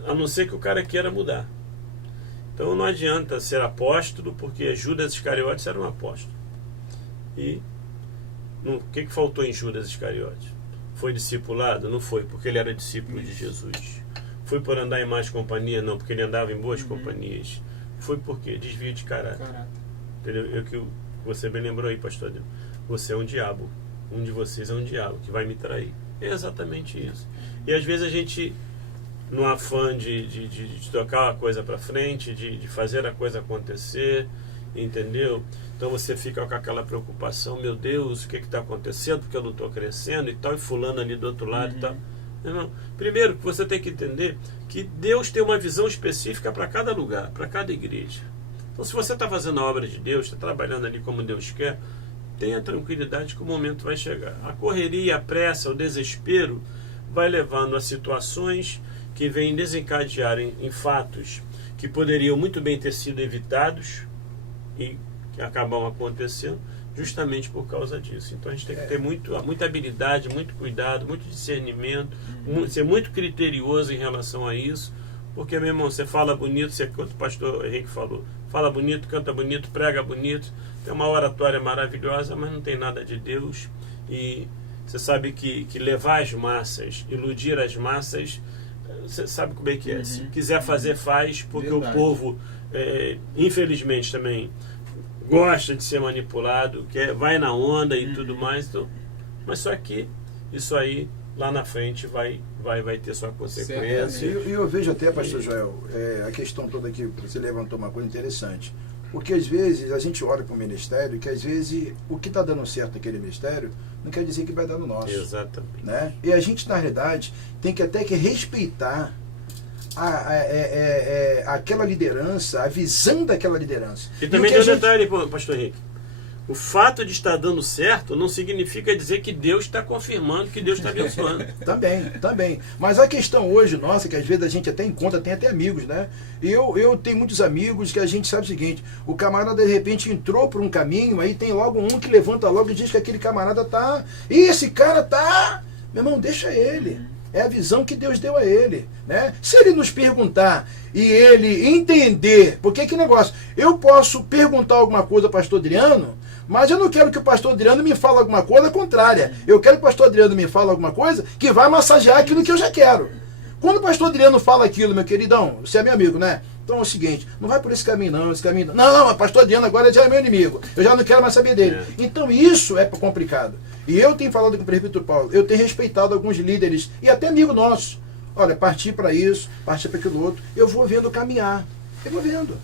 a não ser que o cara queira mudar. Então não adianta ser apóstolo, porque Judas Iscariotes era um apóstolo. E o que faltou em Judas Iscariotes? Foi discipulado? Não foi, porque ele era discípulo de Jesus. Foi por andar em más companhia? Não, porque ele andava em boas companhias. Foi por quê? Desvio de caráter. Entendeu? Que você bem lembrou aí, pastor. Você é um diabo. Um de vocês é um diabo que vai me trair. É exatamente isso. E às vezes a gente, no afã de tocar a coisa para frente, de fazer a coisa acontecer, entendeu? Então você fica com aquela preocupação, meu Deus, o que está acontecendo, porque eu não estou crescendo e tal, e fulano ali do outro lado e tal. Não. Primeiro, você tem que entender que Deus tem uma visão específica para cada lugar, para cada igreja. Então se você está fazendo a obra de Deus, está trabalhando ali como Deus quer, tenha tranquilidade que o momento vai chegar. A correria, a pressa, o desespero vai levando a situações que vêm desencadear em fatos que poderiam muito bem ter sido evitados e que acabam acontecendo justamente por causa disso. Então a gente tem que ter muita habilidade, muito cuidado, muito discernimento, ser muito criterioso em relação a isso, porque, meu irmão, você fala bonito, o pastor Henrique falou, fala bonito, canta bonito, prega bonito, tem uma oratória maravilhosa, mas não tem nada de Deus. E você sabe que levar as massas, iludir as massas, você sabe como é que é. Se quiser fazer, faz, porque o povo, infelizmente, também gosta de ser manipulado, vai na onda e tudo mais. Então, mas só que isso aí, lá na frente, vai ter sua consequência. E eu vejo até, pastor Joel, a questão toda aqui, você levantou uma coisa interessante. Porque às vezes a gente olha para o ministério, que às vezes o que está dando certo naquele ministério não quer dizer que vai dar no nosso. Exatamente. Né? E a gente, na realidade, tem que até que respeitar aquela liderança, a visão daquela liderança. E também tem um detalhe, pastor Henrique. O fato de estar dando certo não significa dizer que Deus está confirmando, que Deus está abençoando. Também. Mas a questão hoje nossa, que às vezes a gente até encontra, tem até amigos, né? E eu tenho muitos amigos que a gente sabe o seguinte, o camarada de repente entrou por um caminho, aí tem logo um que levanta logo e diz que aquele camarada tá... E esse cara tá... Meu irmão, deixa ele. É a visão que Deus deu a ele, né? Se ele nos perguntar e ele entender, porque que negócio, eu posso perguntar alguma coisa ao pastor Adriano, mas eu não quero que o pastor Adriano me fale alguma coisa contrária. Eu quero que o pastor Adriano me fale alguma coisa que vai massagear aquilo que eu já quero. Quando o pastor Adriano fala aquilo, meu queridão, você é meu amigo, né? Então é o seguinte, não vai por esse caminho não, Não, o pastor Adriano agora já é meu inimigo. Eu já não quero mais saber dele. Então isso é complicado. E eu tenho falado com o presbítero Paulo, eu tenho respeitado alguns líderes e até amigo nosso. Olha, partir para isso, partir para aquilo outro, eu vou vendo caminhar. Eu vou vendo.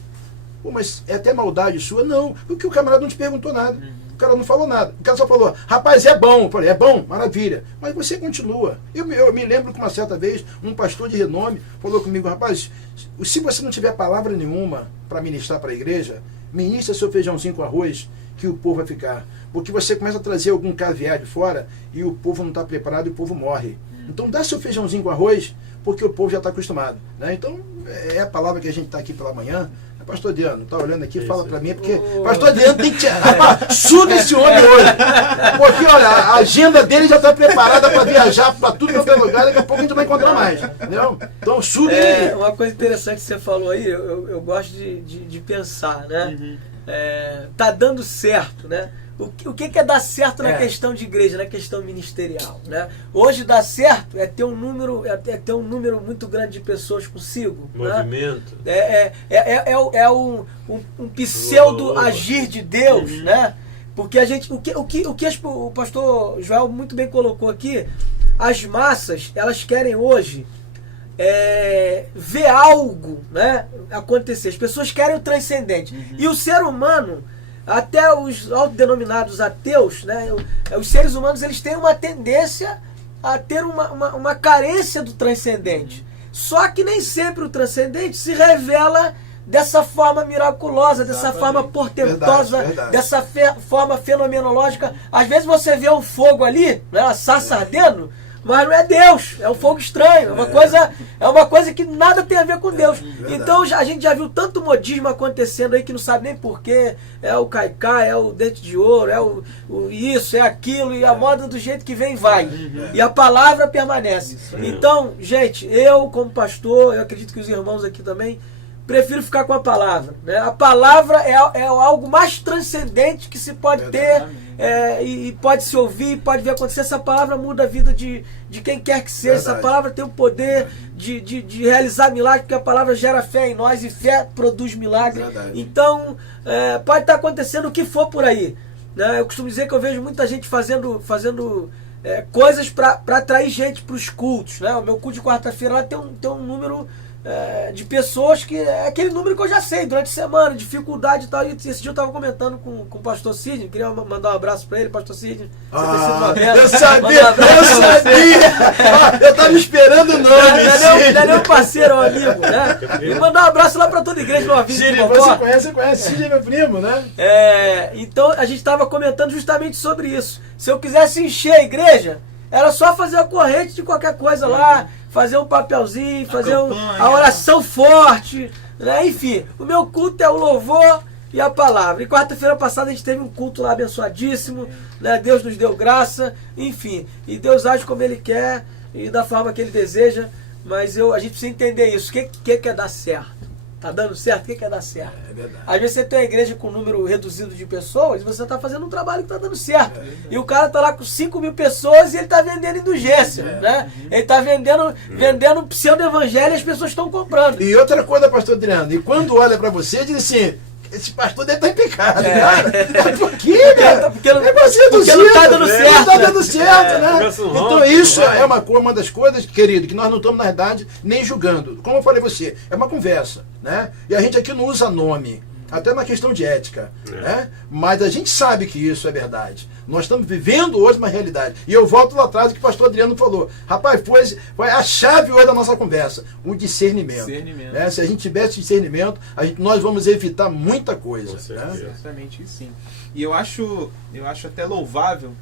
Pô, mas é até maldade sua? Não, porque o camarada não te perguntou nada. O cara não falou nada. O cara só falou, rapaz, é bom. Eu falei, é bom, maravilha. Mas você continua. Eu me lembro que uma certa vez, um pastor de renome falou comigo, rapaz, se você não tiver palavra nenhuma para ministrar para a igreja, ministra seu feijãozinho com arroz, que o povo vai ficar. Porque você começa a trazer algum caviar de fora e o povo não está preparado e o povo morre. Então dá seu feijãozinho com arroz, porque o povo já está acostumado. Né? Então é a palavra que a gente está aqui pela manhã. Pastor Adriano, tá olhando aqui, fala para mim, porque Pastor Adriano tem que tirar. Suga esse homem hoje. Porque, olha, a agenda dele já está preparada para viajar para tudo que é lugar, daqui a pouco a gente não vai encontrar mais. Entendeu? Então, suga ele. Uma coisa interessante que você falou aí, eu gosto de pensar, né? Tá dando certo, né? O que é dar certo na questão de igreja, na questão ministerial, né? Hoje dar certo é ter um número, muito grande de pessoas consigo. Movimento. Né? Um pseudo agir de Deus, né? Porque a gente, o pastor Joel muito bem colocou aqui, as massas, elas querem hoje ver algo, né, acontecer. As pessoas querem o transcendente. E o ser humano, até os autodenominados ateus, né, os seres humanos, eles têm uma tendência a ter uma carência do transcendente. Só que nem sempre o transcendente se revela dessa forma miraculosa, dessa forma portentosa, verdade. dessa forma fenomenológica. Às vezes você vê um fogo ali, né, a sarça ardendo, mas não é Deus, é um fogo estranho, é uma coisa que nada tem a ver com Deus. Então a gente já viu tanto modismo acontecendo aí que não sabe nem porquê, é o caicai, é o dente de ouro, é o isso, é aquilo, e a moda do jeito que vem vai. E a palavra permanece. Então, gente, eu como pastor, eu acredito que os irmãos aqui também, prefiro ficar com a palavra. Né? A palavra é algo mais transcendente que se pode ter e pode se ouvir, pode ver acontecer. Essa palavra muda a vida de quem quer que seja. Essa palavra tem o poder de realizar milagres, porque a palavra gera fé em nós e fé produz milagre. Então, pode estar acontecendo o que for por aí. Né? Eu costumo dizer que eu vejo muita gente fazendo coisas para atrair gente para os cultos. Né? O meu culto de quarta-feira lá tem um número de pessoas que é aquele número que eu já sei durante a semana, dificuldade e tal. E esse dia eu estava comentando com o pastor Sidney, queria mandar um abraço para ele, pastor Sidney. Eu sabia! Eu estava esperando o nome. Não é nem um parceiro, é um amigo, né? E mandar um abraço lá para toda a igreja, uma vida de vovó. Você conhece Sidney, meu primo, né? Então a gente estava comentando justamente sobre isso. Se eu quisesse encher a igreja, era só fazer a corrente de qualquer coisa lá, fazer um papelzinho, fazer a oração forte, né? Enfim, o meu culto é o louvor e a palavra. E quarta-feira passada a gente teve um culto lá abençoadíssimo, né? Deus nos deu graça, enfim. E Deus age como Ele quer e da forma que Ele deseja, mas a gente precisa entender isso. O que é dar certo? Tá dando certo? O que é dar certo? É verdade. Às vezes você tem uma igreja com um número reduzido de pessoas e você está fazendo um trabalho que está dando certo. E o cara está lá com 5.000 pessoas e ele está vendendo indulgência. Né? Ele está vendendo pseudo-evangelho e as pessoas estão comprando. E outra coisa, pastor Adriano, e quando olha para você, diz assim: esse pastor deve estar em pecado, cara. Por quê, cara? Porque não está dando certo. Não está dando certo, né? Então isso é uma das coisas, querido, que nós não estamos, na verdade, nem julgando. Como eu falei a você, é uma conversa, né? E a gente aqui não usa nome, até uma questão de ética, né? Mas a gente sabe que isso é verdade. Nós estamos vivendo hoje uma realidade. E eu volto lá atrás do que o pastor Adriano falou. Rapaz, foi a chave hoje da nossa conversa. O discernimento. Né? Se a gente tivesse discernimento, nós vamos evitar muita coisa. Né? Exatamente, sim. E eu acho até louvável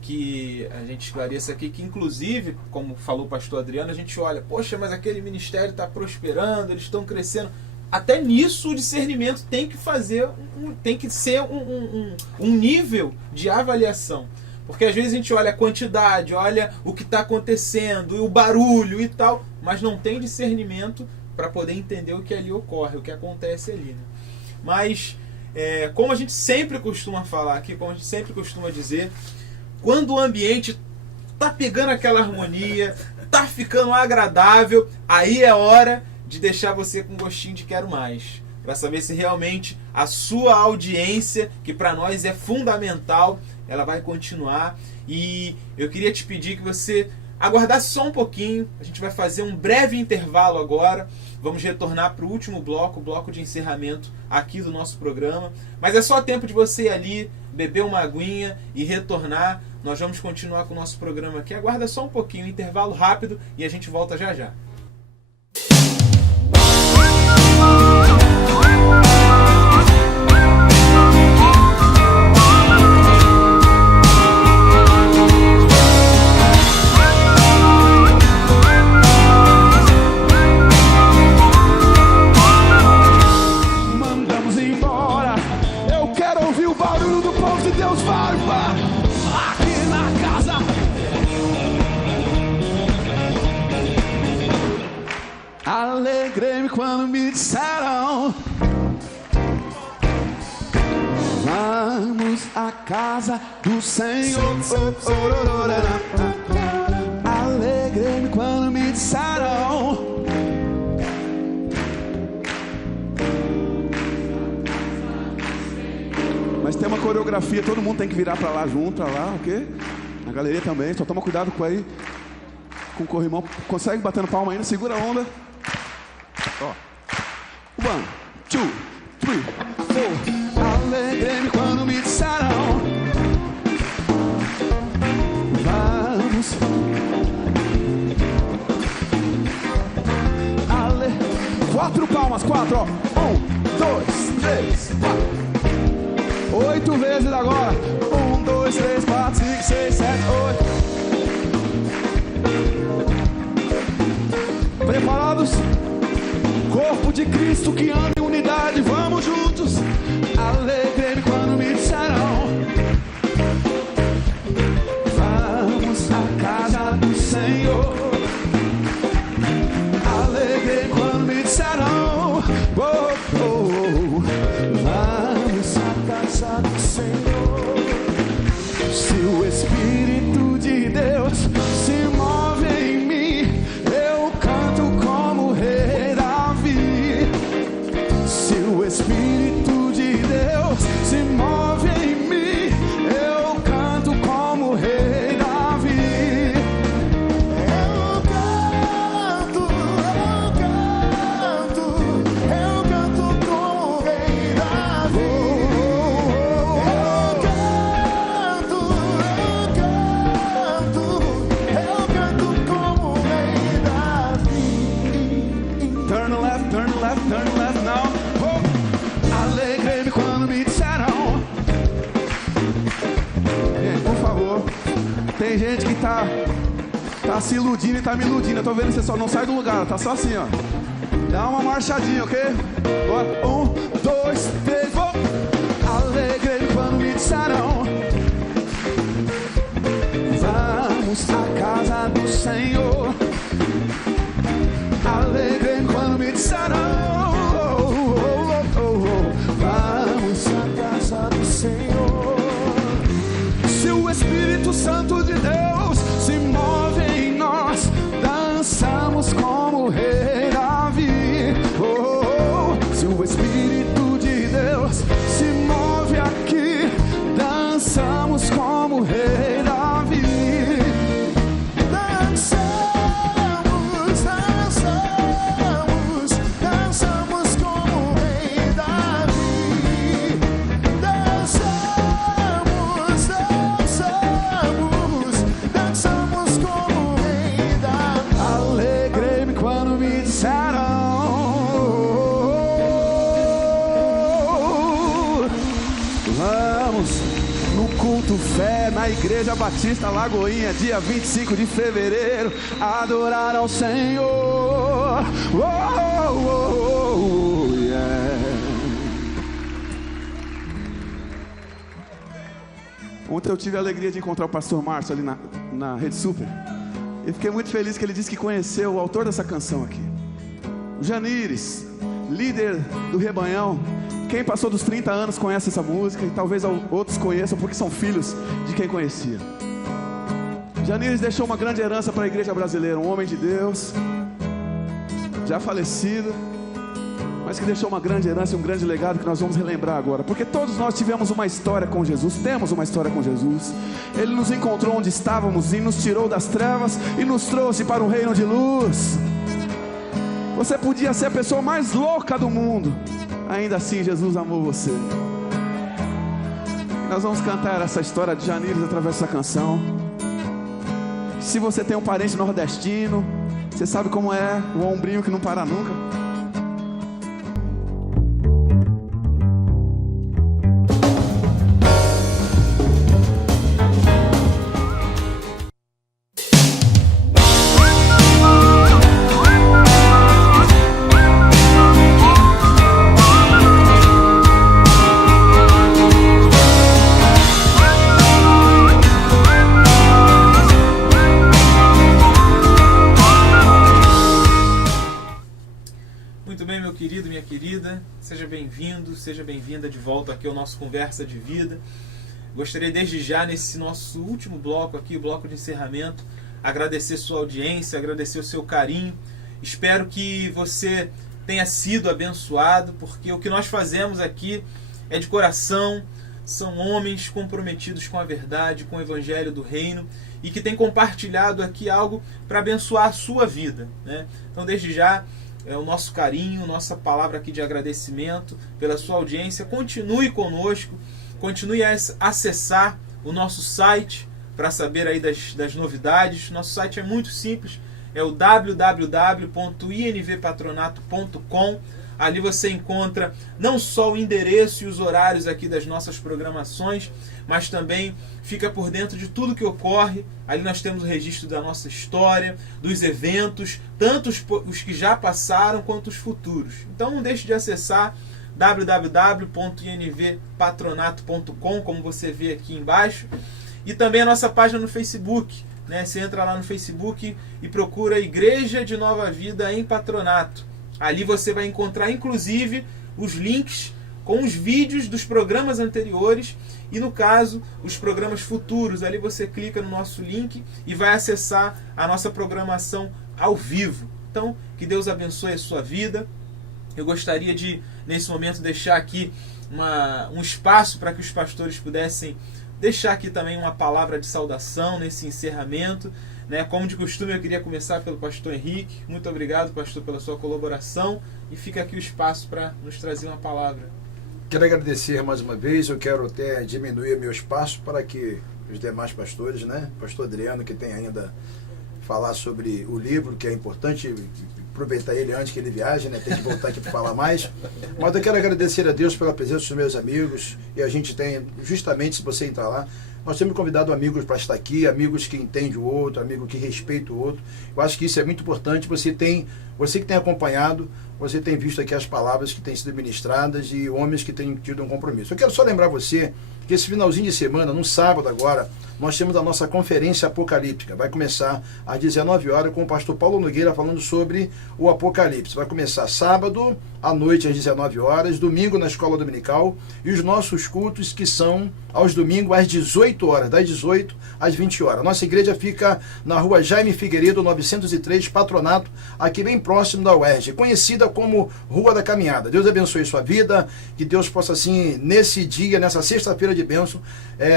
que a gente esclareça aqui que, inclusive, como falou o pastor Adriano, a gente olha, poxa, mas aquele ministério está prosperando, eles estão crescendo. Até nisso o discernimento tem que ser um nível de avaliação. Porque às vezes a gente olha a quantidade, olha o que está acontecendo, o barulho e tal, mas não tem discernimento para poder entender o que ali ocorre, o que acontece ali. Né? Mas, como a gente sempre costuma falar aqui, como a gente sempre costuma dizer, quando o ambiente está pegando aquela harmonia, está ficando agradável, aí é hora de deixar você com gostinho de quero mais, para saber se realmente a sua audiência, que para nós é fundamental, ela vai continuar. E eu queria te pedir que você aguardasse só um pouquinho. A gente vai fazer um breve intervalo agora, vamos retornar para o último bloco, o bloco de encerramento aqui do nosso programa, mas é só tempo de você ir ali, beber uma aguinha e retornar. Nós vamos continuar com o nosso programa aqui. Aguarda só um pouquinho, um intervalo rápido, e a gente volta já já. Alegrei-me quando me disseram: vamos à casa do Senhor. Alegrei-me quando me disseram: mas tem uma coreografia, todo mundo tem que virar pra lá junto, pra lá, ok? Na galeria também, só toma cuidado com aí, com o corrimão. Consegue batendo palma ainda, segura a onda. Ó. 1, 2, 3, 4. Alegrei-me quando me disseram: vamos. 4 palmas, 4, ó. 1, 2, 3, 4. 8 vezes agora. 1, 2, 3, 4, 5, 6, 7, 8. Preparados? Corpo de Cristo que anda em unidade, vamos juntos. Alegrei-me quando me disseram: vamos à casa do Senhor. Alegrei-me quando me disseram: oh, oh, vamos à casa do Senhor. Se o Espírito de Deus se move em mim, eu canto como rei Davi. Se o Espírito de Deus se move em mim, eu canto como rei Davi. Eu canto como rei Davi. Eu canto como rei Davi. Turn left now. Oh. Alegrei-me quando me disseram. Gente, por favor. Tem gente que tá se iludindo e tá me iludindo. Eu tô vendo que você só não sai do lugar, tá só assim, ó. Dá uma marchadinha, ok? Bora. 1, 2, 3, vou. Alegrei-me quando me disseram: vamos à casa do Senhor. Alegrei-me quando me disseram: vamos à casa do Senhor. Se o Espírito Santo de Deus se move em nós, dançamos como rei Davi. Oh, se o Espírito de Deus se move aqui, dançamos como rei Davi. Dançamos como rei Davi. Dançamos como rei Davi. Alegrei-me quando me disseram: vamos no culto fé na Igreja Batista Lagoinha, dia 25 de fevereiro, adorar ao Senhor. Oh, oh, oh, yeah. Ontem eu tive a alegria de encontrar o pastor Márcio ali na Rede Super. E fiquei muito feliz que ele disse que conheceu o autor dessa canção aqui, o Janires, líder do Rebanhão. Quem passou dos 30 anos conhece essa música, e talvez outros conheçam porque são filhos de quem conhecia. Janires deixou uma grande herança para a igreja brasileira, um homem de Deus, já falecido, mas que deixou uma grande herança e um grande legado que nós vamos relembrar agora. Porque todos nós tivemos uma história com Jesus, temos uma história com Jesus. Ele nos encontrou onde estávamos e nos tirou das trevas e nos trouxe para um reino de luz. Você podia ser a pessoa mais louca do mundo, ainda assim Jesus amou você. Nós vamos cantar essa história de Janires através dessa canção. Se você tem um parente nordestino, você sabe como é o ombrinho que não para nunca. bem, meu querido, minha querida? Seja bem-vindo, seja bem-vinda de volta aqui ao nosso Conversa de Vida. Gostaria desde já, nesse nosso último bloco aqui, o bloco de encerramento, agradecer sua audiência, agradecer o seu carinho. Espero que você tenha sido abençoado, porque o que nós fazemos aqui é de coração, são homens comprometidos com a verdade, com o Evangelho do Reino, e que têm compartilhado aqui algo para abençoar a sua vida, né? Então, desde já, é o nosso carinho, nossa palavra aqui de agradecimento pela sua audiência. Continue conosco, continue a acessar o nosso site para saber aí das novidades. Nosso site é muito simples, é o www.invpatronato.com. Ali você encontra não só o endereço e os horários aqui das nossas programações, mas também fica por dentro de tudo que ocorre. Ali nós temos o registro da nossa história, dos eventos, tanto os que já passaram quanto os futuros. Então não deixe de acessar www.invpatronato.com, como você vê aqui embaixo, e também a nossa página no Facebook, né? Você entra lá no Facebook e procura Igreja de Nova Vida em Patronato. Ali você vai encontrar inclusive os links com os vídeos dos programas anteriores e, no caso, os programas futuros. Ali você clica no nosso link e vai acessar a nossa programação ao vivo. Então, que Deus abençoe a sua vida. Eu gostaria de, nesse momento, deixar aqui um espaço para que os pastores pudessem deixar aqui também uma palavra de saudação nesse encerramento, né? Como de costume, eu queria começar pelo pastor Henrique. Muito obrigado, pastor, pela sua colaboração, e fica aqui o espaço para nos trazer uma palavra. Quero agradecer mais uma vez. Eu quero até diminuir meu espaço para que os demais pastores, né? Pastor Adriano, que tem ainda falar sobre o livro, que é importante aproveitar ele antes que ele viaje, né? Tem que voltar aqui para falar mais. Mas eu quero agradecer a Deus pela presença dos meus amigos. E a gente tem, justamente, se você entrar lá, nós temos convidado amigos para estar aqui, amigos que entendem o outro, amigo que respeita o outro. Eu acho que isso é muito importante. Você que tem acompanhado, você tem visto aqui as palavras que têm sido ministradas e homens que têm tido um compromisso. Eu quero só lembrar você que esse finalzinho de semana, no sábado agora, nós temos a nossa conferência apocalíptica. Vai começar às 19 horas com o pastor Paulo Nogueira falando sobre o Apocalipse. Vai começar sábado à noite às 19 horas, domingo na escola dominical, e os nossos cultos que são aos domingos às 18 horas, das 18 às 20 horas. Nossa igreja fica na rua Jaime Figueiredo, 903, Patronato, aqui bem próximo da UERJ, conhecida como Rua da Caminhada. Deus abençoe sua vida, que Deus possa assim, nesse dia, nessa sexta-feira de bênção,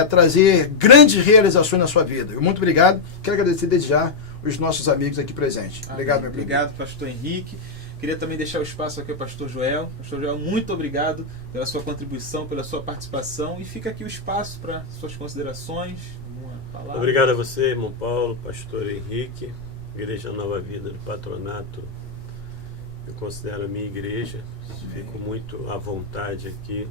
trazer grandes realizações na sua vida. Muito obrigado. Quero agradecer desde já os nossos amigos aqui presentes. Obrigado, meu querido. Obrigado, pastor Henrique. Queria também deixar o espaço aqui ao pastor Joel. Pastor Joel, muito obrigado pela sua contribuição, pela sua participação, e fica aqui o espaço para suas considerações, uma palavra. Obrigado a você, irmão Paulo, pastor Henrique, Igreja Nova Vida do Patronato. Eu considero a minha igreja, fico muito à vontade aqui.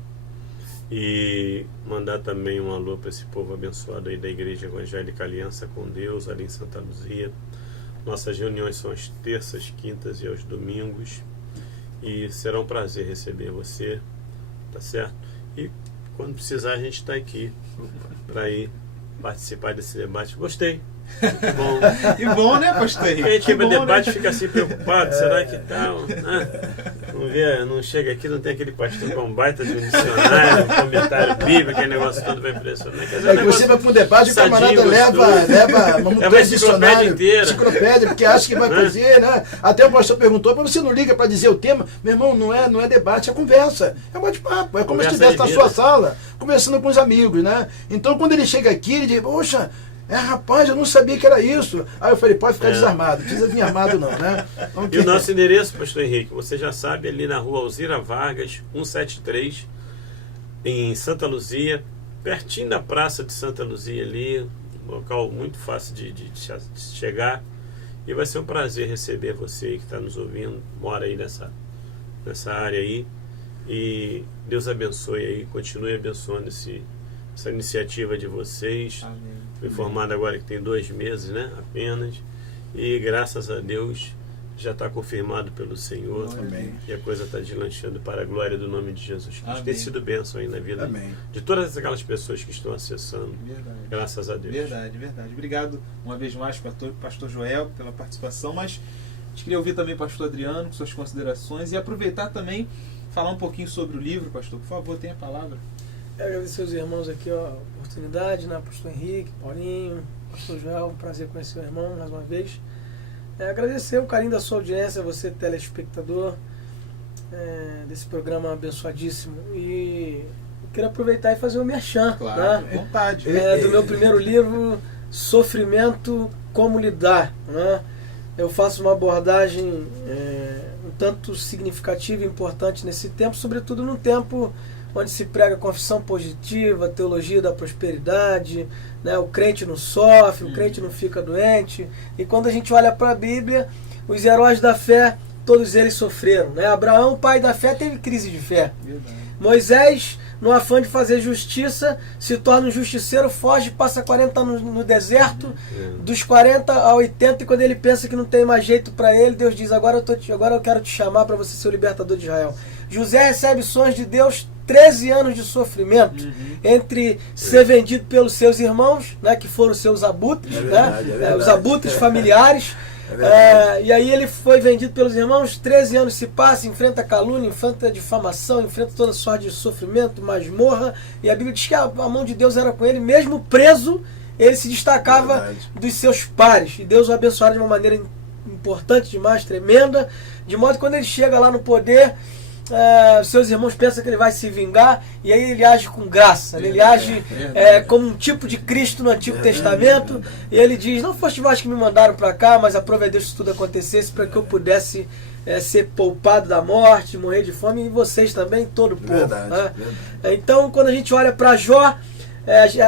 E mandar também um alô para esse povo abençoado aí da Igreja Evangélica Aliança com Deus, ali em Santa Luzia. Nossas reuniões são às terças, quintas e aos domingos. E será um prazer receber você, tá certo? E quando precisar a gente está aqui para ir participar desse debate. Gostei. Muito bom. E bom, né, pastor Henrique? A gente vai debate, né? Fica assim preocupado, será que tal? Não chega aqui, não tem aquele pastor com um baita de um dicionário, um comentário bíblico, aquele negócio todo vai impressionar. Que você vai para um debate e o camarada leva um dicionário, enciclopédia, porque acha que vai fazer, né? Até o pastor perguntou, mas você não liga para dizer o tema? Meu irmão, não é debate, é conversa. É um bate-papo, é como se estivesse na sua sala, conversando com os amigos, né? Então, quando ele chega aqui, ele diz, poxa, rapaz, eu não sabia que era isso. Aí eu falei, pode ficar desarmado, não precisa vir armado não, né? E o nosso endereço, pastor Henrique, você já sabe, ali na rua Alzira Vargas, 173, em Santa Luzia, pertinho da praça de Santa Luzia ali, um local muito fácil de chegar. E vai ser um prazer receber você que está nos ouvindo, mora aí nessa área aí. E Deus abençoe aí, continue abençoando essa iniciativa de vocês. Amém. Fui formado agora que tem 2 meses, né? Apenas. E graças a Deus já está confirmado pelo Senhor. Amém. E a coisa está deslanchando para a glória do nome de Jesus Cristo. Amém. Tem sido bênção aí na vida Amém. de todas aquelas pessoas que estão acessando. Verdade. Graças a Deus. Verdade. Obrigado uma vez mais, pastor Joel, pela participação. Mas gente queria ouvir também o pastor Adriano com suas considerações e aproveitar também, falar um pouquinho sobre o livro, pastor. Por favor, tenha a palavra. Agradecer aos irmãos aqui a oportunidade, né? Pastor Henrique, Paulinho, pastor Joel, um prazer conhecer o irmão mais uma vez. Agradecer o carinho da sua audiência, você telespectador desse programa abençoadíssimo. E eu quero aproveitar e fazer um merchan, Claro, né? vontade. Do meu primeiro livro, Sofrimento, Como Lidar, né? Eu faço uma abordagem um tanto significativa e importante nesse tempo, sobretudo num tempo onde se prega confissão positiva, teologia da prosperidade, né? O crente não sofre, o crente não fica doente. E quando a gente olha para a Bíblia, os heróis da fé, todos eles sofreram, né? Abraão, pai da fé, teve crise de fé. Verdade. Moisés, no afã de fazer justiça, se torna um justiceiro, foge, passa 40 anos no deserto, dos 40 a 80, e quando ele pensa que não tem mais jeito para ele, Deus diz, agora eu quero te chamar para você ser o libertador de Israel. José recebe sonhos de Deus, 13 anos de sofrimento, entre ser vendido pelos seus irmãos, né, que foram seus abutres, os abutres familiares. E aí ele foi vendido pelos irmãos, 13 anos se passa, enfrenta calúnia, enfrenta difamação, enfrenta toda sorte de sofrimento, masmorra, e a Bíblia diz que a mão de Deus era com ele, mesmo preso, ele se destacava dos seus pares, e Deus o abençoara de uma maneira importante demais, tremenda, de modo que quando ele chega lá no poder, seus irmãos pensam que ele vai se vingar, e aí ele age com graça, ele age como um tipo de Cristo no Antigo Testamento, e ele diz, não foste vós que me mandaram para cá, mas aprove a Deus que tudo acontecesse para que eu pudesse ser poupado da morte, morrer de fome, e vocês também, todo o povo. Né? Então, quando a gente olha para Jó,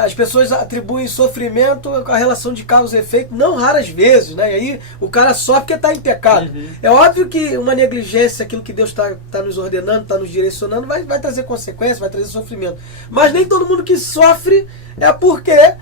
as pessoas atribuem sofrimento com a relação de causa e efeito, não raras vezes, né? E aí o cara sofre porque está em pecado. É óbvio que uma negligência, aquilo que Deus está nos ordenando, está nos direcionando, vai trazer consequências, vai trazer sofrimento. Mas nem todo mundo que sofre é porque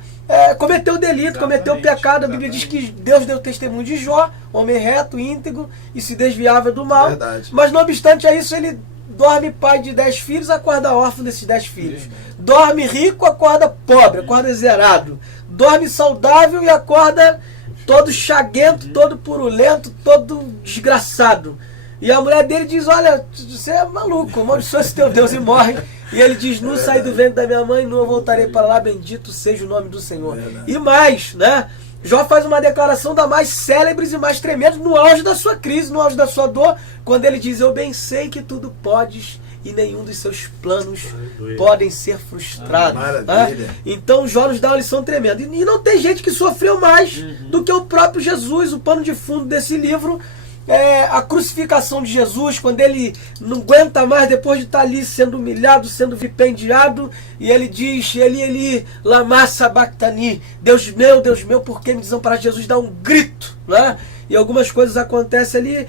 cometeu delito, cometeu pecado. A Bíblia diz que Deus deu testemunho de Jó, homem reto, íntegro e se desviava do mal. Mas não obstante a isso, ele dorme pai de 10 filhos, acorda órfão desses 10 filhos. Dorme rico, acorda pobre, acorda zerado. Dorme saudável e acorda todo chaguento, todo purulento, todo desgraçado. E a mulher dele diz, olha, você é maluco, amaldiçoa-se teu Deus, e morre. E ele diz, nu saí do ventre da minha mãe, nu voltarei para lá, bendito seja o nome do Senhor. E mais, né? Jó faz uma declaração da mais célebres e mais tremenda no auge da sua crise, no auge da sua dor, quando ele diz, eu bem sei que tudo podes e nenhum dos seus planos podem ser frustrados. Então Jó nos dá uma lição tremenda. E não tem gente que sofreu mais do que o próprio Jesus. O pano de fundo desse livro é a crucificação de Jesus, quando ele não aguenta mais, depois de estar ali sendo humilhado, sendo vilipendiado, e ele diz, Eli, lama sabachthani, Deus meu, por que me desamparaste? Jesus dá um grito, né? E algumas coisas acontecem ali.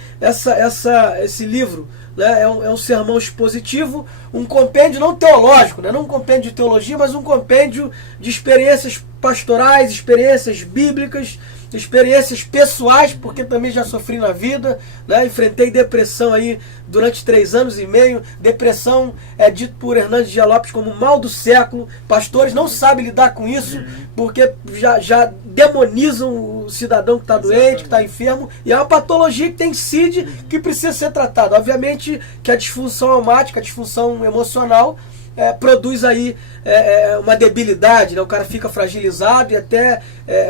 Esse livro, né, é um sermão expositivo, um compêndio não teológico, né, não um compêndio de teologia, mas um compêndio de experiências pastorais, experiências bíblicas, experiências pessoais, porque também já sofri na vida, né? Enfrentei depressão aí durante 3 anos e meio. Depressão é dito por Hernandes Dias Lopes como mal do século. Pastores não sabem lidar com isso, porque já demonizam o cidadão que está doente, que está enfermo, e é uma patologia que tem CID, que precisa ser tratada. Obviamente que a disfunção almática, a disfunção emocional, produz aí uma debilidade, né? O cara fica fragilizado e até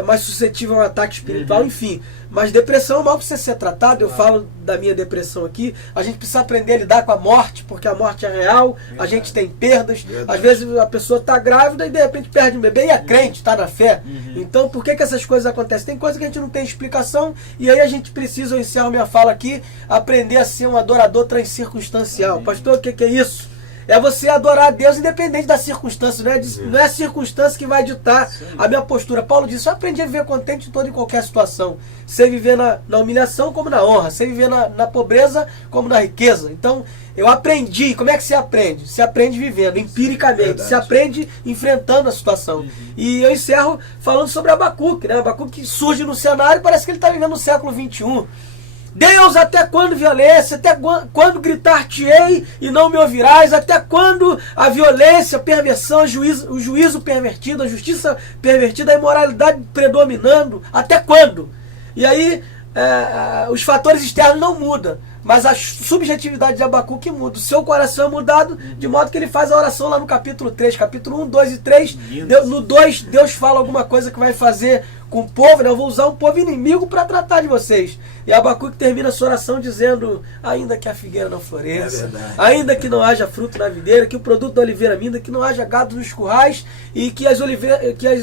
mais suscetível a um ataque espiritual, enfim. Mas depressão é um mal que precisa ser tratado. Eu falo da minha depressão aqui. A gente precisa aprender a lidar com a morte, porque a morte é real, a gente tem perdas. Às vezes a pessoa está grávida e de repente perde um bebê e é crente, está na fé. Então por que essas coisas acontecem? Tem coisa que a gente não tem explicação, e aí a gente precisa, eu encerro minha fala aqui, aprender a ser um adorador transcircunstancial. Pastor, o que é isso? É você adorar a Deus independente da circunstância. Não é a circunstância que vai ditar a minha postura. Paulo disse, eu aprendi a viver contente em toda e qualquer situação. Sei viver na humilhação como na honra. Sei viver na pobreza como na riqueza. Então, eu aprendi. Como é que se aprende? Se aprende vivendo, empiricamente. Se aprende enfrentando a situação. E eu encerro falando sobre Abacuque, né? Abacuque surge no cenário, parece que ele está vivendo no século 21. Deus, até quando violência? Até quando gritar-te-ei e não me ouvirás? Até quando a violência, a perversão, o juízo pervertido, a justiça pervertida, a imoralidade predominando? Até quando? E aí os fatores externos não mudam, mas a subjetividade de Abacuque muda. O seu coração é mudado, de modo que ele faz a oração lá no capítulo 3, capítulo 1, 2 e 3. No 2, Deus fala alguma coisa que vai fazer com o povo, né? Eu vou usar um povo inimigo para tratar de vocês. E Abacuque termina a sua oração dizendo: ainda que a figueira não floresça, ainda que não haja fruto na videira, que o produto da oliveira minta, que não haja gado nos currais e que as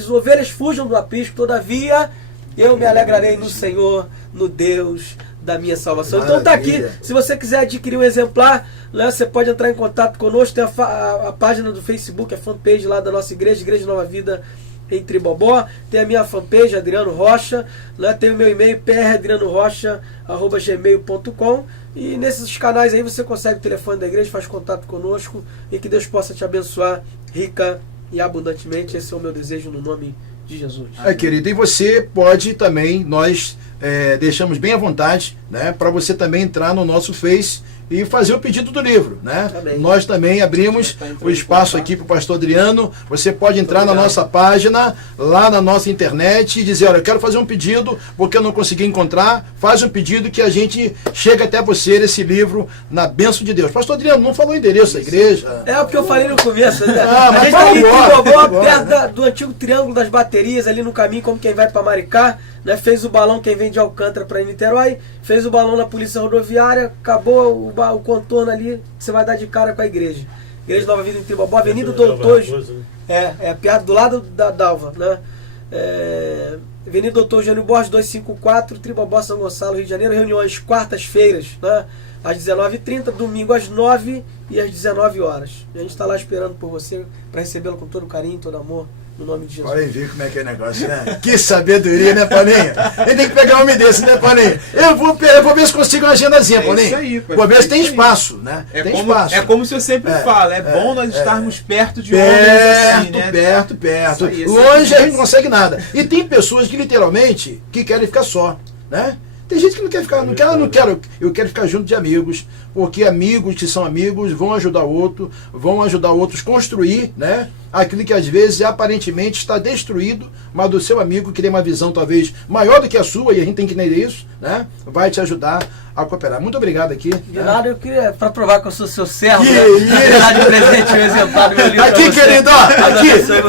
ovelhas fujam do aprisco, todavia eu me alegrarei no Senhor, no Deus da minha salvação. Maravilha. Então tá aqui, se você quiser adquirir um exemplar, né, você pode entrar em contato conosco, tem a página do Facebook, a fanpage lá da nossa igreja, Igreja Nova Vida em Tribobó, tem a minha fanpage, Adriano Rocha, né, tem o meu e-mail, pradrianorocha@gmail.com, e nesses canais aí você consegue o telefone da igreja, faz contato conosco, e que Deus possa te abençoar rica e abundantemente. Esse é o meu desejo no nome de Jesus. Querido, e você pode também, nós deixamos bem à vontade, né, para você também entrar no nosso Face e fazer o pedido do livro, né? Nós também abrimos o espaço aqui para o pastor Adriano. Você pode entrar na nossa página, lá na nossa internet, e dizer: olha, eu quero fazer um pedido porque eu não consegui encontrar. Faz um pedido que a gente chega até você esse livro na bênção de Deus. Pastor Adriano, não falou o endereço da igreja? É o que eu falei no começo, né? A gente está ali em Tribobó, perto do antigo Triângulo das Baterias, ali no caminho, como quem vai para Maricá. Né, fez o balão quem vem de Alcântara para Niterói, fez o balão na Polícia Rodoviária, acabou o contorno ali, você vai dar de cara com a igreja. Igreja Nova Vida em Tribobó, Avenida Doutor, perto do lado da Dalva, né? Avenida Doutor Jânio Borges 254, Tribobó, São Gonçalo, Rio de Janeiro. Reuniões quartas-feiras, né, às 19h30, domingo às 9h e às 19 horas. A gente está lá esperando por você para recebê-lo com todo carinho, todo amor. No nome de Jesus. Podem ver como é que é o negócio, né? Que sabedoria, né, Paulinho? Ele tem que pegar um homem desse, né, Paulinho? Eu vou ver se consigo uma agendazinha, Paulinho. Isso aí, vou ver se tem espaço, né? Tem espaço. É como se eu sempre falo, bom nós estarmos perto de homens assim, né? Perto. Isso aí, longe a gente não consegue nada. E tem pessoas que literalmente querem ficar só, né? Tem gente que não quer ficar, eu quero ficar junto de amigos, porque amigos que são amigos vão ajudar outros a construir, né, aquilo que às vezes aparentemente está destruído, mas do seu amigo que tem uma visão talvez maior do que a sua, e a gente tem que entender isso, né, vai te ajudar a cooperar. Muito obrigado aqui. De nada, eu queria, para provar que eu sou seu servo, dar de presente um exemplar do meu livro. Aqui, querido, ó,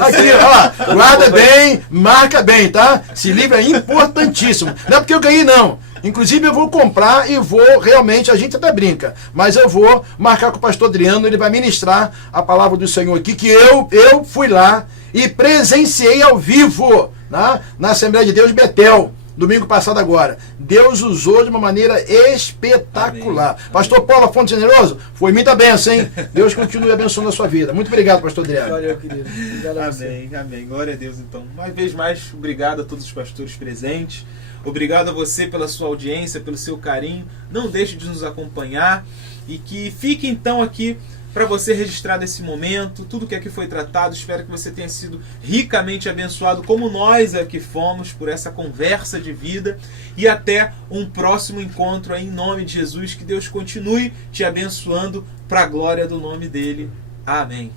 aqui, ó, guarda bem, marca bem, tá? Esse livro é importantíssimo. Não é porque eu ganhei, não. Inclusive eu vou comprar e vou realmente, a gente até brinca, mas eu vou marcar com o pastor Adriano, ele vai ministrar a palavra do Senhor aqui, que eu fui lá e presenciei ao vivo, né, na Assembleia de Deus Betel. Domingo passado agora. Deus usou de uma maneira espetacular. Amém. Pastor Paulo Afonso Generoso, foi muita bênção, hein? Deus continue abençoando a sua vida. Muito obrigado, pastor Adriano. Valeu, querido. Amém. Glória a Deus, então. Uma vez mais, obrigado a todos os pastores presentes. Obrigado a você pela sua audiência, pelo seu carinho. Não deixe de nos acompanhar. E que fique então aqui para você registrar desse momento, tudo que aqui foi tratado. Espero que você tenha sido ricamente abençoado, como nós aqui fomos, por essa conversa de vida. E até um próximo encontro aí, em nome de Jesus. Que Deus continue te abençoando para a glória do nome dele. Amém.